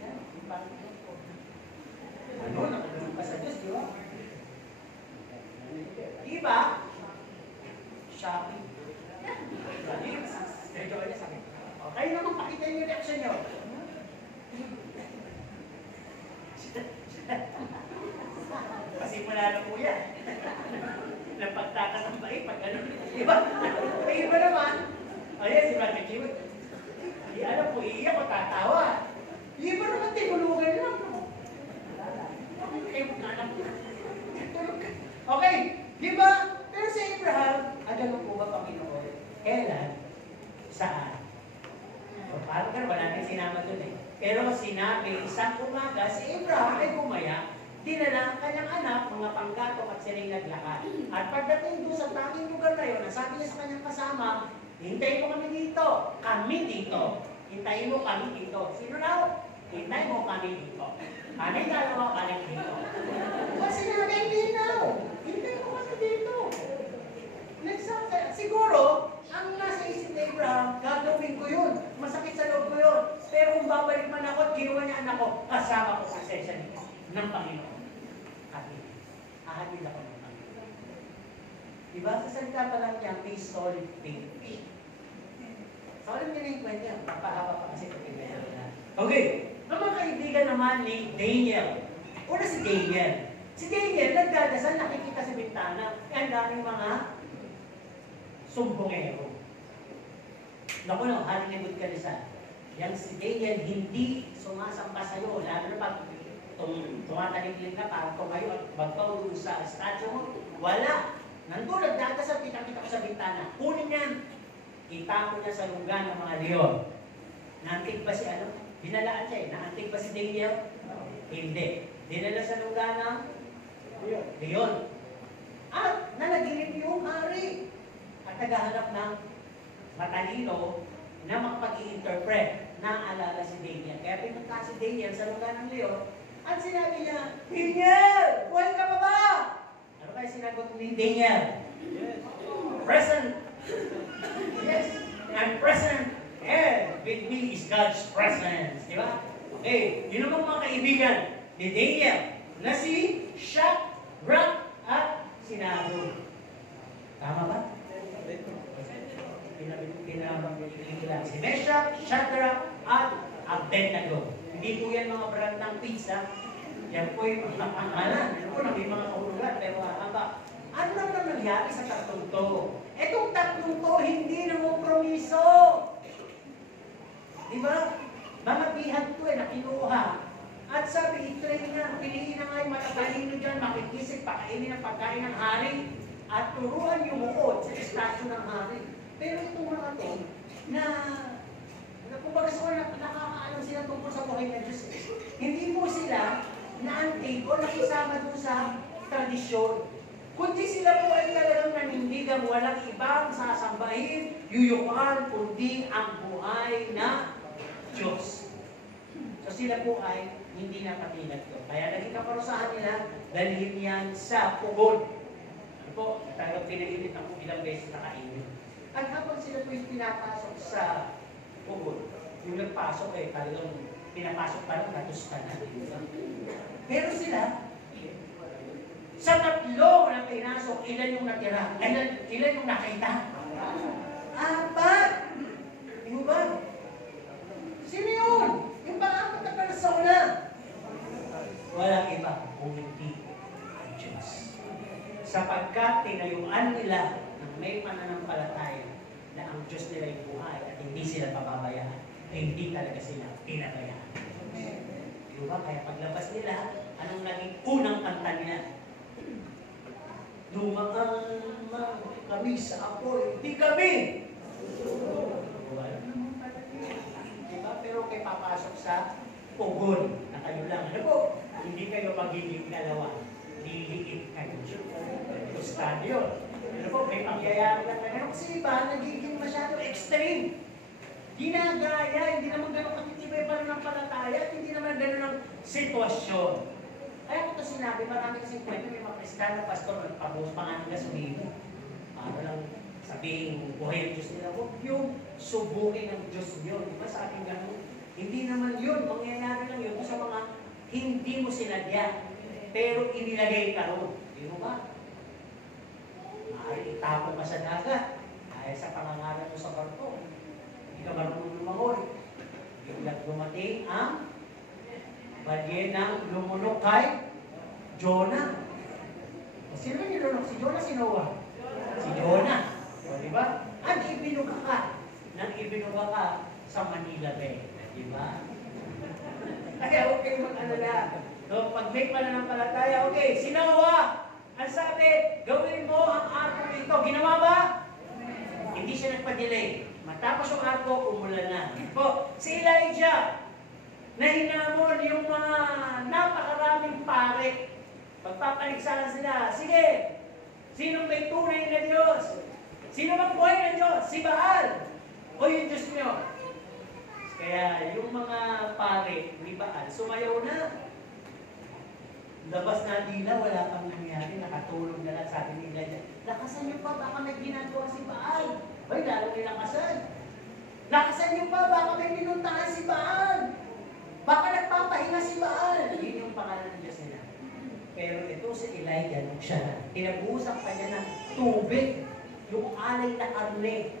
Yan, ano, nakalunod ka sa Diyos, di ba? Diba? Shopping. Medyo ka niya sa akin. Kayo naman, pakita yung reaction nyo. Pasimula na po yan. Napagtakas ang bait, pag gano'n. Diba? Ay, iba naman. Ayan, si Brother Jim. Hindi alam po, iiyak o tatawa. Iba naman, tinulugan lang. Okay, di ba? Pero si Abraham, agad po ba Panginoon? Kailan? Saan? So, parang wala nang sinama dun eh. Pero sinabi, isang umaga, si Abraham ay bumaya, dinala ang kanyang anak, mga panggatong at silang naglakad. At pagdating doon sa tanging lugar na yun, sabi niya sa kanyang kasama, hintayin mo kami dito. Kami dito. Hintayin mo kami dito. Sino raw? Hintayin mo kami dito. Kami dalawa kami dito. Kasi sinabi, hindi na. Hintayin mo kami dito. Siguro, ang nasa isip ni Abraham, gagawin ko yun. Masakit sa loob ko yun. Pero kung babalik man ako at ginawa niya anak ko, kasama ko sa session nito ng Panginoon. Ahagil ako ng Panginoon. Diba? Sa salita pa lang niya, may solid faith. So, alam niyo na yung kwento yan. Papahaba pa kasi kung ibayan na. Okay. Ang mga kaibigan naman ni Daniel. Una si Daniel. Si Daniel, nagdadasal, nakikita sa bintana. Ang daming mga sumbongero. Naku no, Hollywood ka nisa. Yang si Daniel hindi sumasamba sa'yo. Lalo na pag tumataliklik ka, parang tumayo at magpaw doon sa statue mo. Wala. Nandun, nagdadasal, kita-kita ko sa bintana. Kunin yan. Kita ko niya sa lungga ng mga leon. Naantig ba si ano? Binalaan siya eh. Naantig ba si Daniel? Hindi. Dinala sa lungga ng leon. At nanaginip yung hari. At naghahanap ng matalino na makapag-i-interpret. Naalala si Daniel. Kaya pinunta si Daniel sa lungga ng leon. At sinabi niya, Daniel! Buhay ka pa ba? Ano kaya sinagot ni Daniel? Yes. Present. Yes, I'm present. And with me is God's presence. Di ba? Okay, yun naman mga kaibigan ni Daniel na si Shadrach at Sinado. Tama ba? Pinabigyan si Meshach, Shadrach at Abednego. Hindi po yan mga brand ng pizza. Yan po yung mga pangalan. Yan po na may mga kahulugan. Pero haba. Ano naman nangyari sa tatlong to? Etong tatlong to, hindi namumpromiso. Diba? Mamagihan to nakinuha. At sabi, i-train na, piliin na nga yung matatalino dyan, makikisip, pakainin ang pagkain ng hari, at turuan yung muod sa statue ng hari. Pero itong mga to, kumbaga sa nakakaalam sila tungkol sa buhay ng Diyos. Hindi po sila na-antig o nakisama doon sa tradisyon. Kundi sila po ay talagang nanindigang walang ibang sasambahin, yuyukan, kundi ang buhay na Diyos. So sila po ay hindi napatilat ko. Kaya naging kaparusahan nila, dalhin yan sa pugon. Ano po, talagang pinagilit ako ilang beses na kainin. At habang sila po yung pinapasok sa pugon, yung nagpasok eh, talagang pinapasok pa lang, natuskan na. Pero sila, sa tatlo na pinasok, ilan yung natira? Ilan yung nakita? 4! Di ba? Sino yun? Yung pang-4 na persona. Walang iba kung hindi ang Diyos. Sapagkat tinayuan nila ng may pananampalataya na ang Diyos nila yung buhay at hindi sila pababayaan, ay hindi talaga sila pinabayaan. Di ba? Kaya paglabas nila, anong naging unang kanta nila? Dumaan kami sa apoy, di kami! Wala naman pala niya. Diba? Pero kayo papasok sa pugon na kayo lang. Ano po? Hindi kayo magiging dalawa. Liliit kayo. Gusto yun. Ano po? May pangyayari lang na kasi iba, nagiging masyado extreme. Ginagaya, hindi naman gano'ng katitibay pa ng palataya at hindi naman gano'n ang sitwasyon. Kaya ko ito sinabi, marami kasing kwento, may mga Kristal na pastor, pag-uus pa nga nila sumibo. Para lang sabihin, buhay ang Diyos nila. Huwag yung subukin ng Diyos yun. Diba sa ating gano'n? Hindi naman yun. Mangyayari lang yun sa mga hindi mo sinadya. Pero inilagay ka ron. Di mo ba? Maaari itapon ka sa dagat. Dahil sa pangangalan mo sa barko. Hindi ka marunong lumangoy. Biglang dumating ang balyenang lumunok kay Jonah. Sino nilunok? Si Jonah, si Noah? Si Jonah. O, diba? At ibinuga ka. Nang ibinuga ka sa Manila Bay. Diba? Kaya okay mag-alala. So, pag may pananampalataya, okay, si Noah, ang sabi, gawin mo ang arko dito. Ginawa ba? Hindi siya nagpa-delay. Matapos yung arko, umulan na. O, si Elijah, na hinamon yung mga napakaraming pare. Pagpapaligsahan sila, sige, sino may tunay na Diyos? Sino mang buhay na Diyos? Si Baal o yung Diyos niyo? Kaya yung mga pare ni Baal, sumayaw na. Labas na nila, wala pang nangyari, nakatulog na lang, sabi nila, lakasan niyo pa, baka may ginagawa si Baal. Ay, lalo nilakasan. Lakasan niyo pa, baka may pinuntahan si Baal. Baka nagpapahinga si Baal. Yun yung pangalan ng Diyos nila. Pero ito si Elijah, nung siya na, pinabuhusan pa niya ng tubig, yung alay na karne,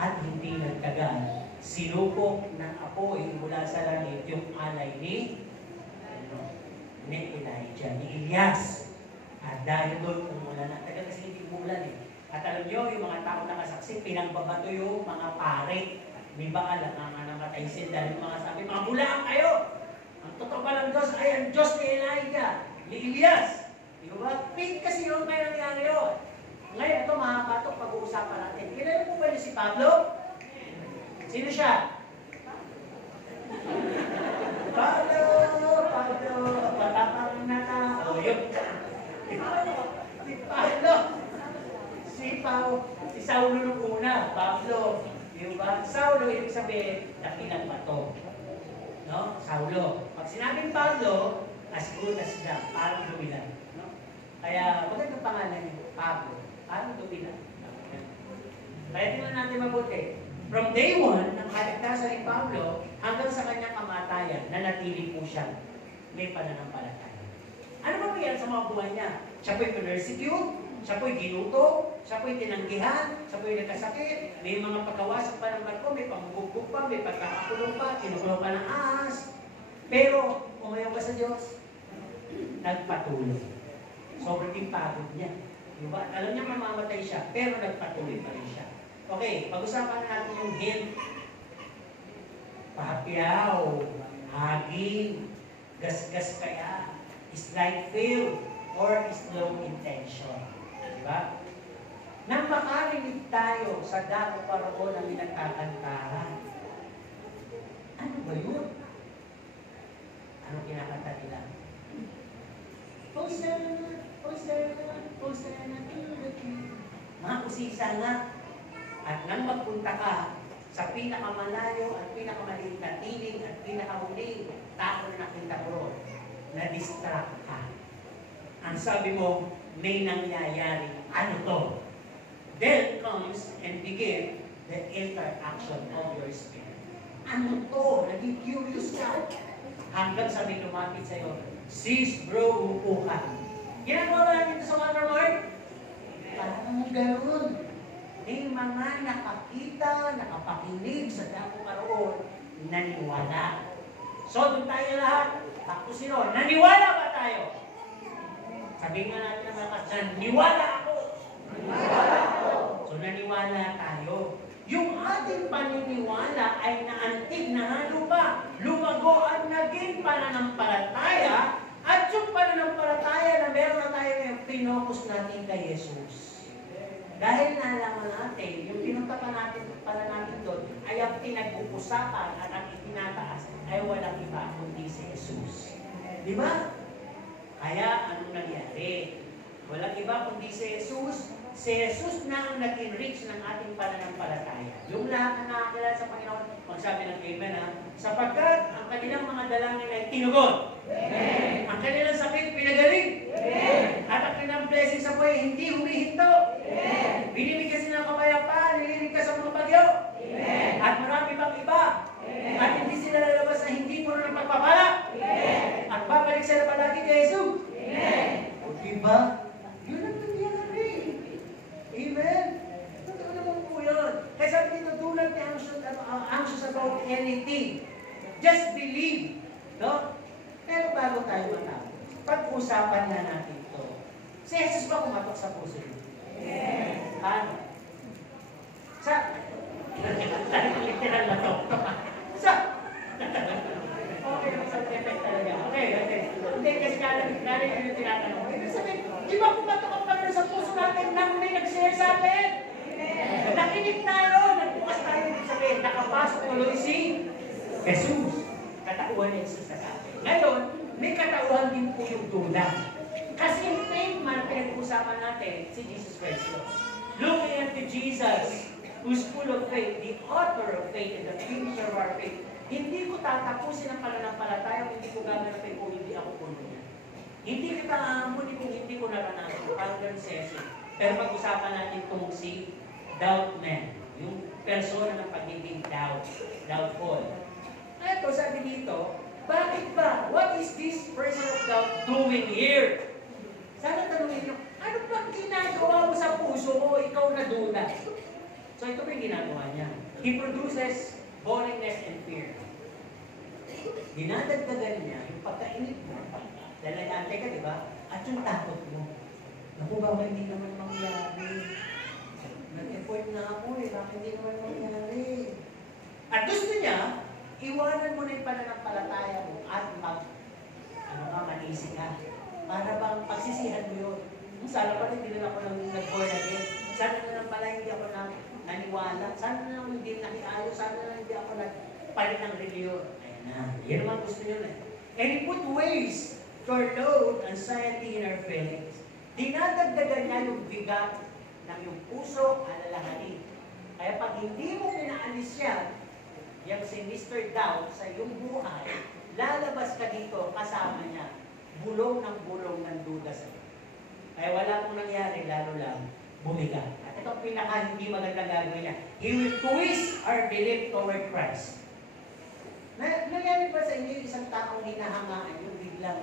at hindi nagtagal. Sinupok ng apoy mula sa langit yung alay ni Elijah, ni Elias. At dahil doon, umulan na. Tagal kasi hindi umulan eh. At alam nyo, yung mga tao nakasaksi, pinagbabato yung mga pare. May Baal at mga namatay sila dahil mga sabi, mga bulaan kayo! Ang totoo pa ng Diyos ay ang Diyos ni Elijah, ni Elias. Di ba? Fake kasi yun, may nangyari yun. Ngayon, ito mahaba ito, pag-uusapan natin. Kilala mo ba niyo si Pablo? Sino siya? Pablo, patapang na na. O, yun. Si Saulo nung una, Pablo. Di ba? Saulo, ibig sabihin, dakilang bato. No? Saulo. Pag sinabing Pablo, as good as that, parang dumilan. No? Kaya, magandang pangalan niyo, Pablo. Parang dumilan. Kaya tingnan natin mabuti. From day 1, ng kaligtasan ni Pablo, hanggang sa kanyang kamatayan, nanatili po siya may pananampalataya. Ano ba yan sa mga buhay niya? Siya po'y persecute, siya po'y ginuto, siya po'y tinanggihan, siya po'y nagkasakit, may mga pagkawasak pa ng barko, may pangbugbog pa, may pagkakakulong pa, kinukulong pa ng ahas. Pero, umayaw ka sa Diyos, nagpatuloy. Sobrang pagod niya. Diba? Alam niya mamamatay siya, pero nagpatuloy pa rin siya. Okay, pag-usapan natin yung hint. Pahapyaw, haging, gasgas kaya, slight feel, or slow intention. Diba? Nang makarinig tayo sa dako paraon ng pinagkakantahan. Ano ba yun? Ano kinakanta nila? Hosanna, Hosanna, Hosanna to the King. Mga usisa nga. At nang magpunta ka sa pinakamalayo at pinakamaliit na tiling at pinakamuling tao na nakita mo ron, na-distract ka. Ang sabi mo, may nangyayari. Ano to? Then comes and begin the interaction of your spirit. Ano to? Naging curious ka. Hanggang sabi lumapit sa'yo, sis bro, upo ka. Ginagawa ba natin ito sa Watermark? Parang gano'n. May mga nakakita, nakapakinig sa dako karoon, naniwala. So, doon tayo lahat. Tapos sino, naniwala ba tayo? Sabihin nga natin na malakas, naniwala ako. Naniwala ako. So, naniwala tayo. Yung ating paniniwala ay naantig na halo pa. Lumago at naging pananampalataya. At yung pananampalataya na meron na tayo ngayon, pinokus natin kay Jesus. Dahil nalaman natin, yung pinunta pa natin doon, ay ang pinag-uusapan at ang itinataas ay walang iba kundi si Jesus. Di ba? Kaya, anong nangyari? Walang iba kundi si Jesus. Si Jesus na ang naging reach ng ating pananampalataya. Yung lahat na nakakilala sa Panginoon, magsabi ng Amen ha, sapagkat ang kanilang mga dalangin ay tinugon. Amen. Ang kanilang sakit pinagaling. Amen. At ang kanilang blessing sa buhay hindi humihinto. Amen. Binibigyan sila ng kapayapaan, nililigtas sa mga bagyo. Amen. At marami pang iba. Amen. At hindi sila lalabas na hindi puro ng pagpapala. Amen. At babalik sila palagi kay Jesus. Amen. O diba? Yun ang nangyari. Amen. Totoo naman po yun. Kaya sabi dito, do not be anxious about anything. Just believe. No? Pero bago tayo matapos, pag-usapan na natin ito. Si Jesus ba kumatok sa puso niyo? Amen. Paano? Sa? Literal na to. Sa? Okay, sa effect talaga. Okay. Hindi, kasi galing yung tinatanong. Ibig sabihin, di ba kumatok ang Panginoon sa puso natin nang may nag-share sa atin? Amen. Nakinig tayo, nagbukas tayo, ibig sabihin, nakapasok tuloy si Jesus. Katauhan ni Jesus sa atin. Ngayon, may katauhan din po yung duda. Kasi yung faith man, pinag-uusapan natin, si Jesus Christ. Looking unto Jesus, who's full of faith, the author of faith and the finisher of our faith. Hindi ko tatapusin ang pananampalataya, hindi ko gaganapin kung hindi ako puno niya. Hindi kita aamunin kung hindi ko naranasan. Parang ganun si Jesus. Pero pag-usapan natin itong si doubt man, yung persona ng pagiging doubtful. Ito, sabi dito, Bakit ba? What is this person of doubt doing here? Sana tanungin nyo, ano ba ginagawa mo sa puso mo? Ikaw na duda. So ito pa yung ginagawa niya. He produces boringness and fear. Dinadagdagan niya yung pagkainit mo. Lalagante ka, di ba? At yung takot mo. Naku, baka hindi naman mangyari. Nag-effort na ako baka hindi naman mangyari. At gusto niya, iwanan mo na yung pananampalataya mo at manisi ka. Para bang pagsisihan mo yun. Sana pala hindi na ako nag-born again. Sana na lang pala hindi ako naniwala. Sana na lang hindi nakiayo. Sana na lang hindi ako nagpalit ng reliyon. Ayan na. Yan naman gusto niyo na. And he put ways to load anxiety in our feelings. Dinadagdagan niya yung bigat ng yung puso, alalahanin. Kaya pag hindi mo pinaalis yan, yung si Mr. Doubt sa iyong buhay, lalabas ka dito kasama niya. Bulong ng duda sa iyo. Kaya wala pong nangyari, lalo lang bumigat. At ito pinaka hindi magandang gagawin niya. He will twist our belief toward Christ. Nangyari ba sa inyo isang taong hinahangaan yung biglang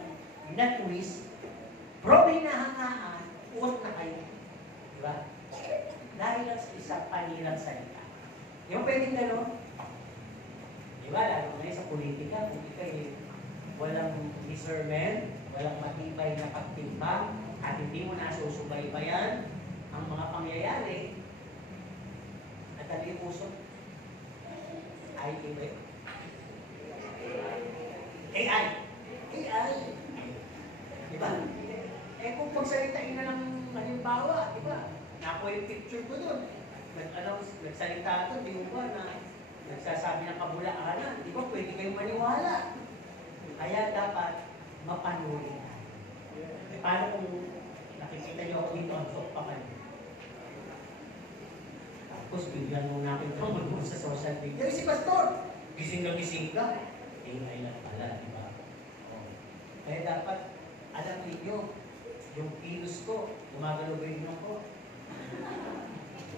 na-twist, bro, hinahangaan, uot na kayo. Diba? Dahil lang sa isang panilang salita. Yung pwedeng gano'n, diba, lalo ngayon sa politika, kung ikay walang discernment, walang matibay na pagtimbang, at hindi mo nasusubaybayan ang mga pangyayari, natali yung puso, ay iba. AI. Diba? Eh kung pagsalitain na ng halimbawa, diba? Nakuha yung picture ko doon. Nagsalita ito, di ba na nagsasabi ng kabulaanan. Di ba pwede kayong maniwala? Kaya dapat mapanuri na. E paano kung nakikita niyo ako dito, ang sok pa man? Tapos bigyan mo natin ito sa social media. Si Pastor, gising na gising ka. AI lang pala, di ba? Kaya dapat, alam ninyo, yung kilos ko, gumagalaw ba yun ako?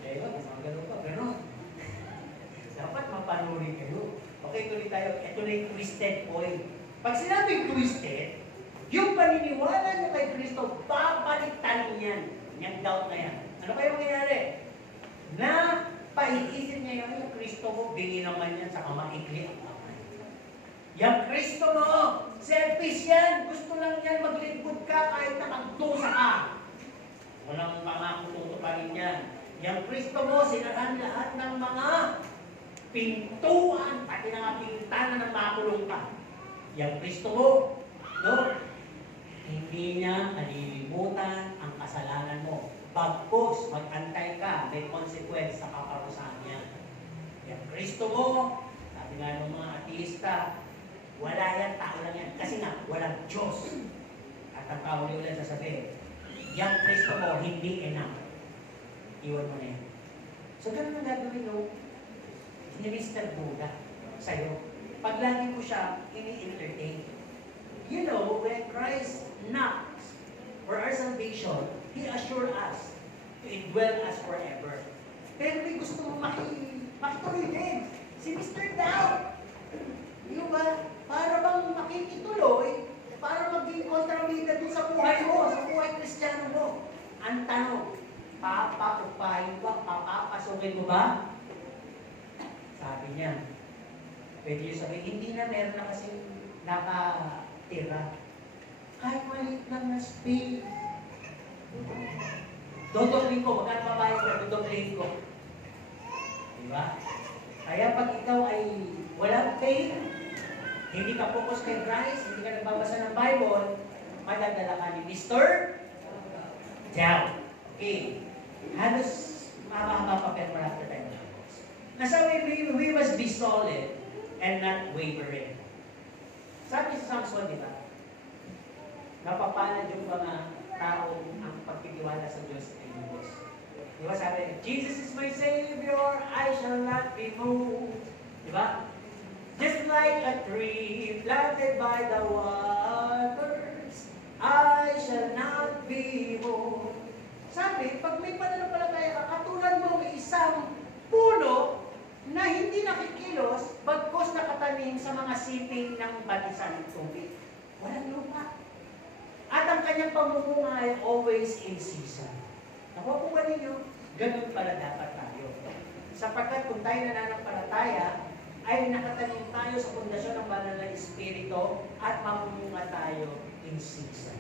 Eh, gumagalaw pa, gano'n. Dapat mapanuri kayo. Okay, tuloy tayo. Ito na yung twisted point. Pag sinabing twisted, yung paniniwala niya kay Kristo, babalitan yan. Yung doubt na yan. Ano kayo mangyayari? Na paiisip niya yung Kristo mo, bingi naman yan sa kamaikli ang kamay. Yung Kristo mo, selfish yan. Gusto lang yan maglingkod ka kahit na magdusa ka. Walang pangako tutuparin yan. Yung Kristo mo, sinarahan lahat ng mga pintuan, pati ng mga pintana ng makulong ka. Yung Kristo mo, no? Hindi niya nalilimutan ang kasalanan mo. Bagkus, mag-antay ka, may consequence sa kaparusahan niya. Yung Kristo mo, sabi nga ng mga ateista, wala yan, tao lang yan. Kasi nga, walang Diyos. At ang tao ulit sasabihin, yung Kristo mo, hindi enough. Iwan mo na yan. So, ganun ang gagawin mo ni Mr. Buddha sa'yo. Pag lagi mo siya ini-entertain. You know, when Christ knocks for our salvation, He assures us to indwell us forever. Pero may gusto mo makituloy din. Si Mr. Doubt. Yung ba, para bang makikituloy, para maging kontrabida dun sa buhay mo, sa buhay Kristiyano mo. Ang tanong, papakupahin ba? Papapasukin mo ba? Sabi niya, pwede yung sabihin, hindi na meron na kasing nakatira. Kahit maliit lang na space. Dodoblin ko, magkano mabayad ko, dodoblin ko. Diba? Kaya pag ikaw ay walang faith, hindi ka focus kay Christ, hindi ka nagbabasa ng Bible, madadala ka ni Mr. Doubt. Okay. Halos mahaba pa pero marami tayo. Nasabi, we must be solid and not wavering. Sabi sa Samson, di ba? Napapalad yung mga tao ang pagtitiwala sa Diyos ay Diyos. Di ba sabi, Jesus is my Savior, I shall not be moved. Di ba? Just like a tree planted by the waters, I shall not be moved. Sabi, pag may pananampalataya ka, katulad mo may isang puno na hindi nakikilos, bagkos nakatanim nagtatanim sa mga siping ng batisan ng tubig. Walang lupa. At ang kanyang pamumuhay ay always in season. Nakuha po ba ninyo? Ganun pala dapat tayo. Sapagkat kung tayo nananampalataya, ay nakatanim tayo sa pundasyon ng banal na Espiritu at mamumunga tayo in season.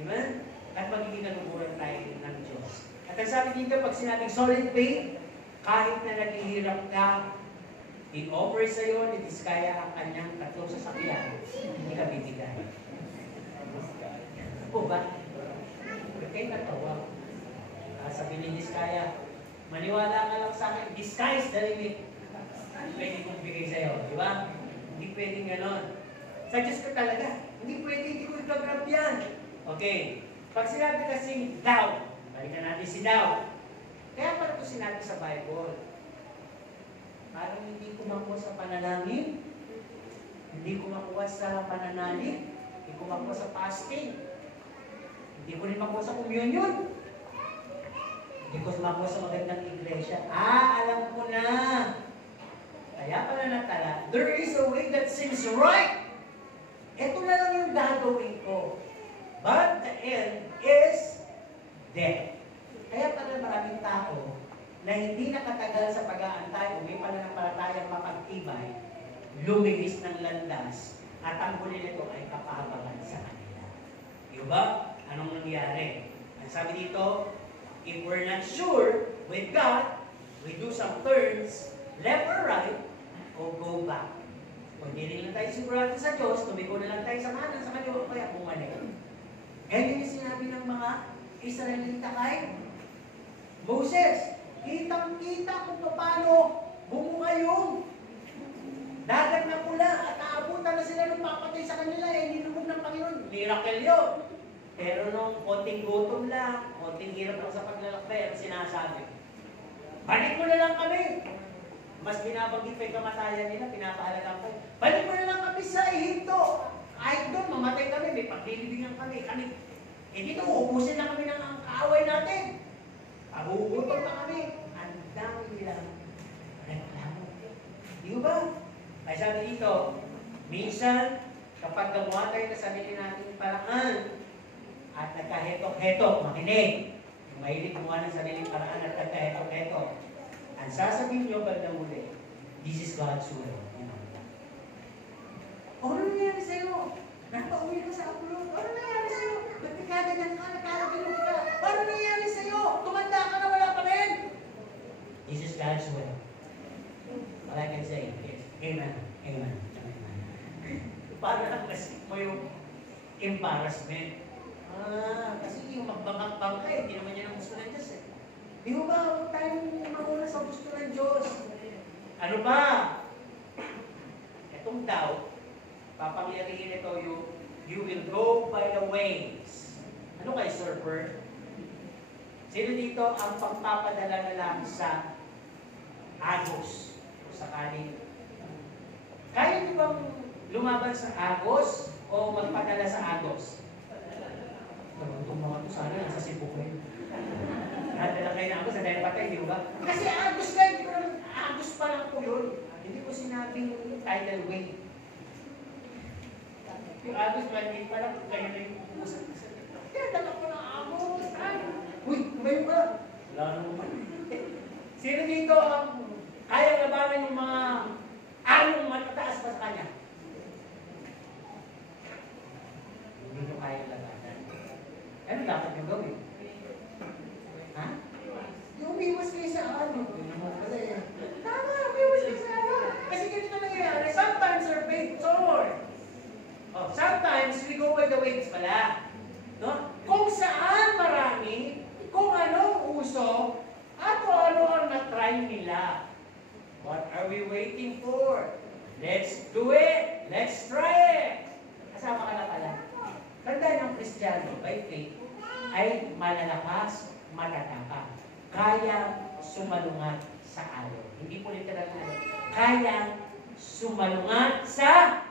Amen? At magiging nanuburan tayo ng Diyos. At ang sabi dito, pag sinabing solid faith, kahit na naghihirap ka, in-offer sa iyo ni Diskaya ang kanyang tatlong sasakyan, hindi ka bibigay. Ano po ba? Huwag kayo natawa. Sabi ni Diskaya, maniwala ka lang sa akin, disguise the limit. Pwede kong bigay sa iyo, di ba? Hindi pwedeng ganon. Sa Diyos ko talaga, hindi pwede, hindi ko ikagrab yan. Okay, pag sinabi kasing doubt, balikan natin si doubt. Kaya pala ito sinabi sa Bible. Parang hindi ko makuha sa panalangin, hindi ko makuha sa pananalig, hindi ko makuha sa fasting, hindi ko rin makuha sa communion, hindi ko makuha sa magandang iglesia. Alam ko na. Kaya pala natala, there is a way that seems right. Ito na lang yung gagawin ko. But the end is death. Kaya pala maraming tao na hindi nakatagal sa pag-aantay o may pananampalatayang mapagtibay, lumihis ng landas, at ang huli nito ay kapahabagan sa kanila. Diba? Anong nangyari? Ang sabi dito, if we're not sure with God, we do some turns, left or right, o go back. Kung hindi rin lang tayo sigurado sa Diyos, tumigo na lang tayo sa kanan, sa kaliwa, kaya bumalik. Ganyan yung sinabi ng mga Israelita kay Moses. Kitang-kita kung paano bumunga yung dagat na pula at naabutan na sila nung papatay sa kanila, nilubog ng Panginoon. Miracle yun. Pero nung konting gutom lang, konting hirap lang sa paglalakbay, ang sinasabi, balik mo na lang kami. Mas binabanggit pa yung kamatayan nila, pinapahalagang pa. Balik mo na lang kami sa Ehipto. Kahit doon, mamatay kami, may paglilibingan kami. Dito, uubusin na kami ng kaaway natin. Pagugutom na kami. Ang dami nilang reklamo. Di ba? Ay sabi dito, minsan, kapag gumawa tayo na sarili nating paraan, at nagkahetok-hetok, makinig. Yung mahilig gumawa ng sariling paraan at nagkahetok-hetok, ang sasabihin nyo bandang muli, this is God's will. Ano nangyari sa'yo? Napauwi ka sa upload. Ano nangyari sa'yo? Ba't nagkaganyan ka? Nagkaraginog ka? Ano nangyari sa'yo? Tumanda ka na, wala pa rin. This is God's will. All I can say is, Amen. Amen. Amen. Para lang kasi mo yung embarrassment. Kasi yung magbabang ka hindi naman yan ang gusto ng Diyos Di mo ba, huwag tayong mauna sa gusto ng Diyos. Ano ba? Itong doubt, papangyarihin ito yung you will go by the ways. Ano kay surfer? Sino dito ang pagpapadala na lang sa Agos? Sakaling. Kaya niyo bang lumaban sa Agos o magpadala sa Agos? Itong mga ito sana nasa Cebu ko yun. Nadala kayo na Agos, dahil patay, di ba? Kasi Agos kayo, hindi ko naman, Agos pa lang po yun. Hindi ko sinabing tidal wave. Yung Agos, maliit pa lang, kayo na yung pumusap. Kaya dala ko na Agos. Uy, kumayo ka. Wala naman. Sino dito ang kaya labanan yung mga anong matataas pa sa kanya? Hindi nyo kaya labanan. Ano dapat nyo gawin? Ha? Yung umiwas kayo sa ano. Tama, umiwas kayo sa ano. Kasi ganito nangyayari. Sometimes our faith forward. Sometimes we go by the waves pala. No? Kung saan marami, kung ano uso, at kung ano ang na-try nila. What are we waiting for? Let's do it! Let's try it! Kasama ka na pala. Tandaan ng Kristiyano, by faith, ay malalakas, matatapang. Kaya sumalungat sa alon. Hindi po literal na alon. Kaya sumalungat sa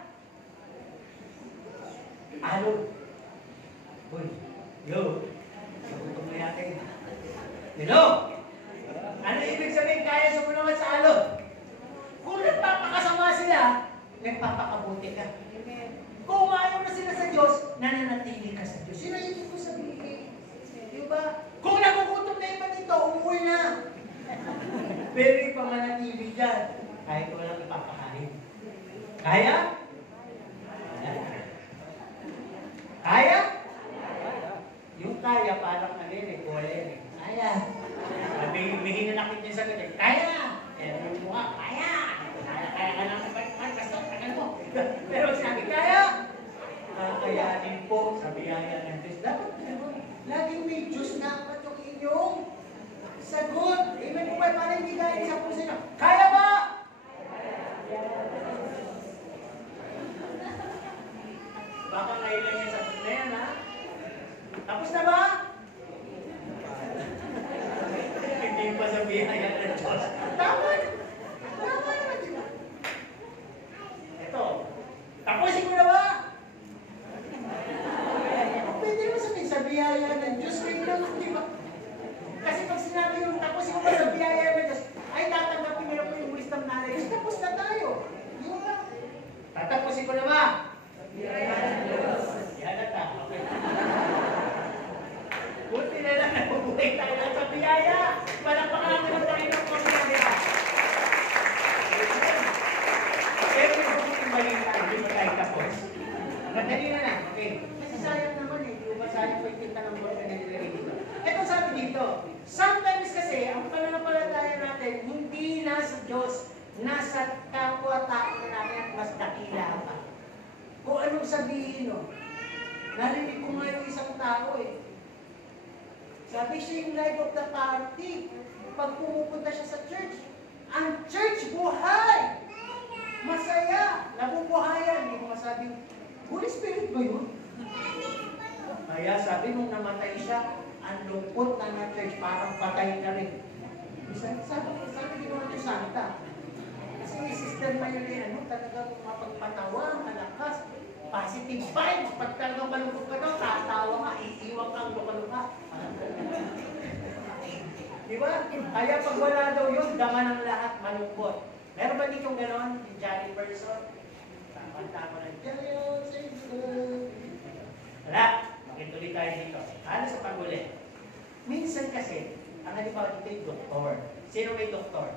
alon. Uy, yo. Sagutom na yata yun. Hello? Ano ibig sabihin kaya sumalungat sa alon? Kung nagpapakasama sila, nagpapakabuti ka. Kung ayaw na sila sa Diyos, nananatili ka sa Diyos. Yun ang ibig ko sabihin. Diba? Kung nagugutom na iba dito, umuwi na. Pero yung pamanatili dyan, kahit walang ipapakain. Kaya? Kaya? Yung kaya, parang kuwalin. Kaya. May hinanakit niya sa gabi. Kaya! Pero yung mukha, kaya! Kaya ka lang basta, tagal mo. Pero sabi, kaya! Kakayanin po sa biyaya ng Diyos. Dapat gano'n. Laging may Diyos na apat yung inyong sagot. Amen po ba? Para hindi dahil sa puso nyo. Kaya ba? Baka kailan niya sagot na yan, ha? Tapos na ba? Hindi pa sa biyaya ng Diyos. Tama! Tama naman, di ba? Ito. Tapusin ko na ba? Pwede naman sabihin sa biyaya ng Diyos. Pwede naman, di ba? Kasi pag sinabi yung tapusin ko ba sa biyaya ng Diyos, ay tatanggapin nila po yung wisdom knowledge. Tapos na tayo. Yung lang. Tatapusin ko na ba? Biyaya ng Diyos. Yan na ta. Okay. Buti na lang nabubuhay tayo lang sa biyaya. Palakpakan natin ang Panginoon po sa biyaya. Pero yung buting balita, hindi ba tayo tapos? Madali na lang. Okay. Kasi sayang naman eh. Di ba sayang pa yung tinta ng buwan na nilagay dito. Ito sabi dito, sometimes kasi, ang pananampalataya natin, hindi nasa Diyos, nasa kapwa-tao na natin at mas dakila pa. Kung anong sabihin, no? Narinig ko nga yung isang tao eh. Sabi siya yung life of the party. Pag pumupunta siya sa church, ang church buhay! Masaya! Nabubuhayan. Hindi ko masabi, Holy Spirit ba yun? Kaya sabi nung namatay siya, ang lungkot na church, parang patay na rin. Sabi din naman yung Santa. Kasi yung sister na yun, talagang mapagpatawa, malakas, positive vibe. Pag talagang malungkot ka daw, tatawa ka, iiwag kang luka-luka. Diba? Kaya pag wala daw yun, dama ng lahat, malungkot. Meron ba dito yung gano'n? Yung jolly person? Kanta ko ng jolly, sing good. Wala. Makituloy tayo dito. Ano sa pag-uli? Minsan kasi, ang halimbawa dito yung doktor. Sino may doktor?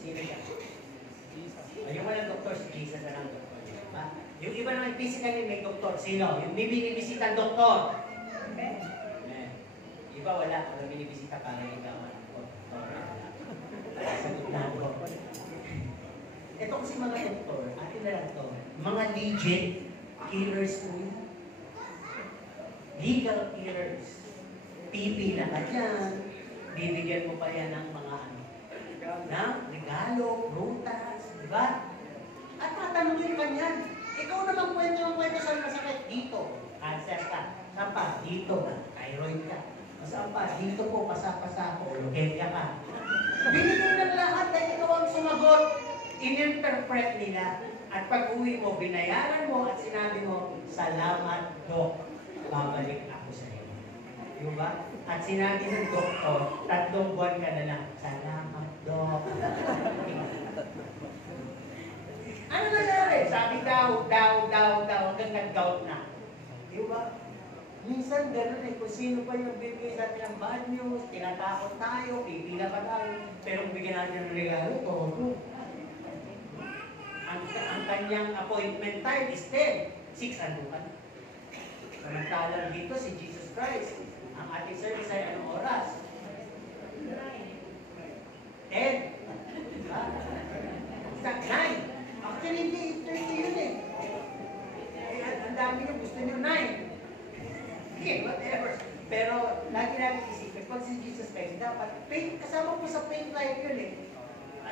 Sino siya? Yung walang doktor, si Jesus na lang doktor. Yung iba naman physically may doktor. Sino? Yung binibisita ang doktor. Iba wala. Kung binibisita para ikaw ang doktor. Sagot na ako. Ito kasi mga doktor, atin na lang ito. Mga legit killers po yun. Legal killers. Pipila ka dyan. Bibigyan mo pa yan ng mga regalo, prutas, di ba? At tatanungin ka niyan. Ikaw naman kwento saan masakit. Dito, cancer ka. Saan pa? Dito, thyroid ka. Saan pa? Dito po, pasa-pasa ko. Leukemia ka. Binigyan ng lahat dahil ikaw ang sumagot. In-interpret nila. At pag uwi mo, binayaran mo at sinabi mo, salamat, Dok. Babalik ako sa iyo. Diba? At sinabi ng doktor, 3 buwan ka na lang, salamat, Dok. Ano nangyari? Sabi daw, hanggang nag-doubt na. Diba? Minsan gano'n eh, kung sino pa yung bibigay sa atin ng bad news, tinatakot tayo, pipila pa tayo, pero kung bigyan natin ng regalo, todo. Ang kanyang appointment time is 10, 6 anukan. Samantalang dito si Jesus Christ, ang ating service ay anong oras? 10. Sa 9. Actually, hindi 8:30 yun eh. Ang dami nyo, gusto nyo 9. Okay, whatever. Pero, lagi namin isipin, pag si Jesus Christ, dapat, kasama po sa faith life yun eh.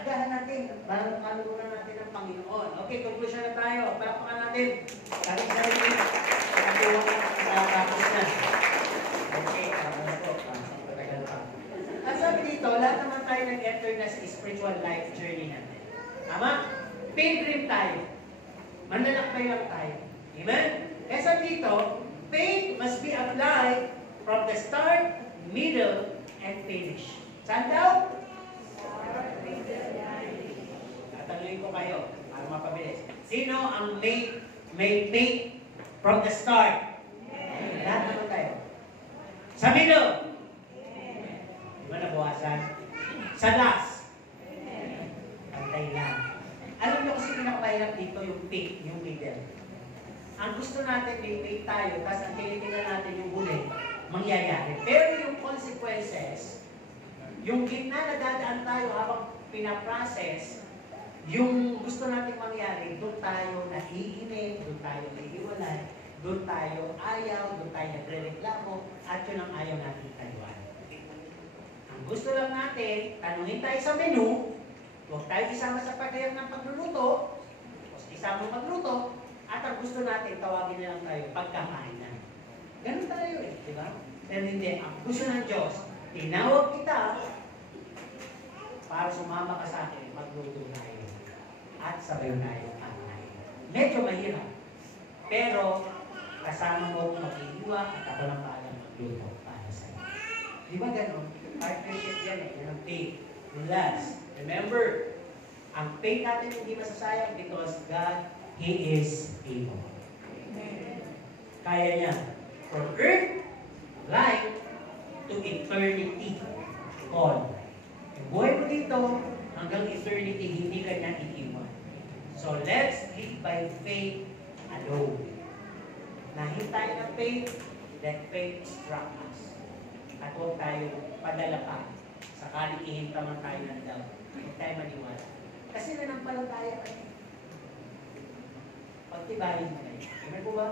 Agahan natin, parang kalunan natin ang Panginoon. Okay, conclusion na tayo. Palakpakan natin. Kaling sarili. Pagkuha na tapos na. Okay, tapos po. Patagal pa. Ang sabi dito, lahat naman tayo nag-enter na sa spiritual life journey natin. Tama? Pilgrim tayo. Manlalakbay lang tayo. Amen? Kaya sabi dito, faith must be applied from the start, middle, and finish. Saan daw? Tatanungin ko kayo, Para mapabilis. Sino ang may faith from the start? Lahat naman tayo. Sa middle? Di ba nabawasan? Sa last? Pantay lang. Alam niyo kasi pinakamahirap dito yung faith, yung middle. Ang gusto natin, may faith tayo, tapos ang tinitingnan natin yung huli, mangyayari. Pero yung consequences, yung gitna na dadaan tayo habang pinaprocess, yung gusto natin mangyari, doon tayo naiinip, doon tayo naiiwalay, doon tayo ayaw, doon tayo nagre-reklamo, at yun ang ayaw natin tayuan. Ang gusto lang natin, tanungin tayo sa menu, huwag tayo isama sa pagayang ng pagluluto, o isama magluto, at ang gusto natin, tawagin na lang tayo pagkakain na. Ganun tayo eh, di ba? Pero hindi, ang gusto ng Diyos, tinawag kita para sumama ka sa akin, magluto tayo. At sabay tayo kakain. Medyo mahirap. Pero, kasama mo kung mag-iiwa at ako lang paalam magluto para sa iyo. Di ba ganun? Partnership yan eh. Yan ang faith. Relax. Remember, ang faith natin hindi masasayang because God, He is able. Kaya niya. From earth, life, to eternity. All. Yung buhay mo dito, hanggang eternity, hindi ka niya iiwan. So, let's live by faith alone. Nahintay ng faith, let faith struck us. At huwag tayo padala pa. Sakaling ihintaman tayo ng doubt. Huwag tayo maniwala. Kasi nanampalataya ka. Pagtibayin mo na yun. Amen po ba?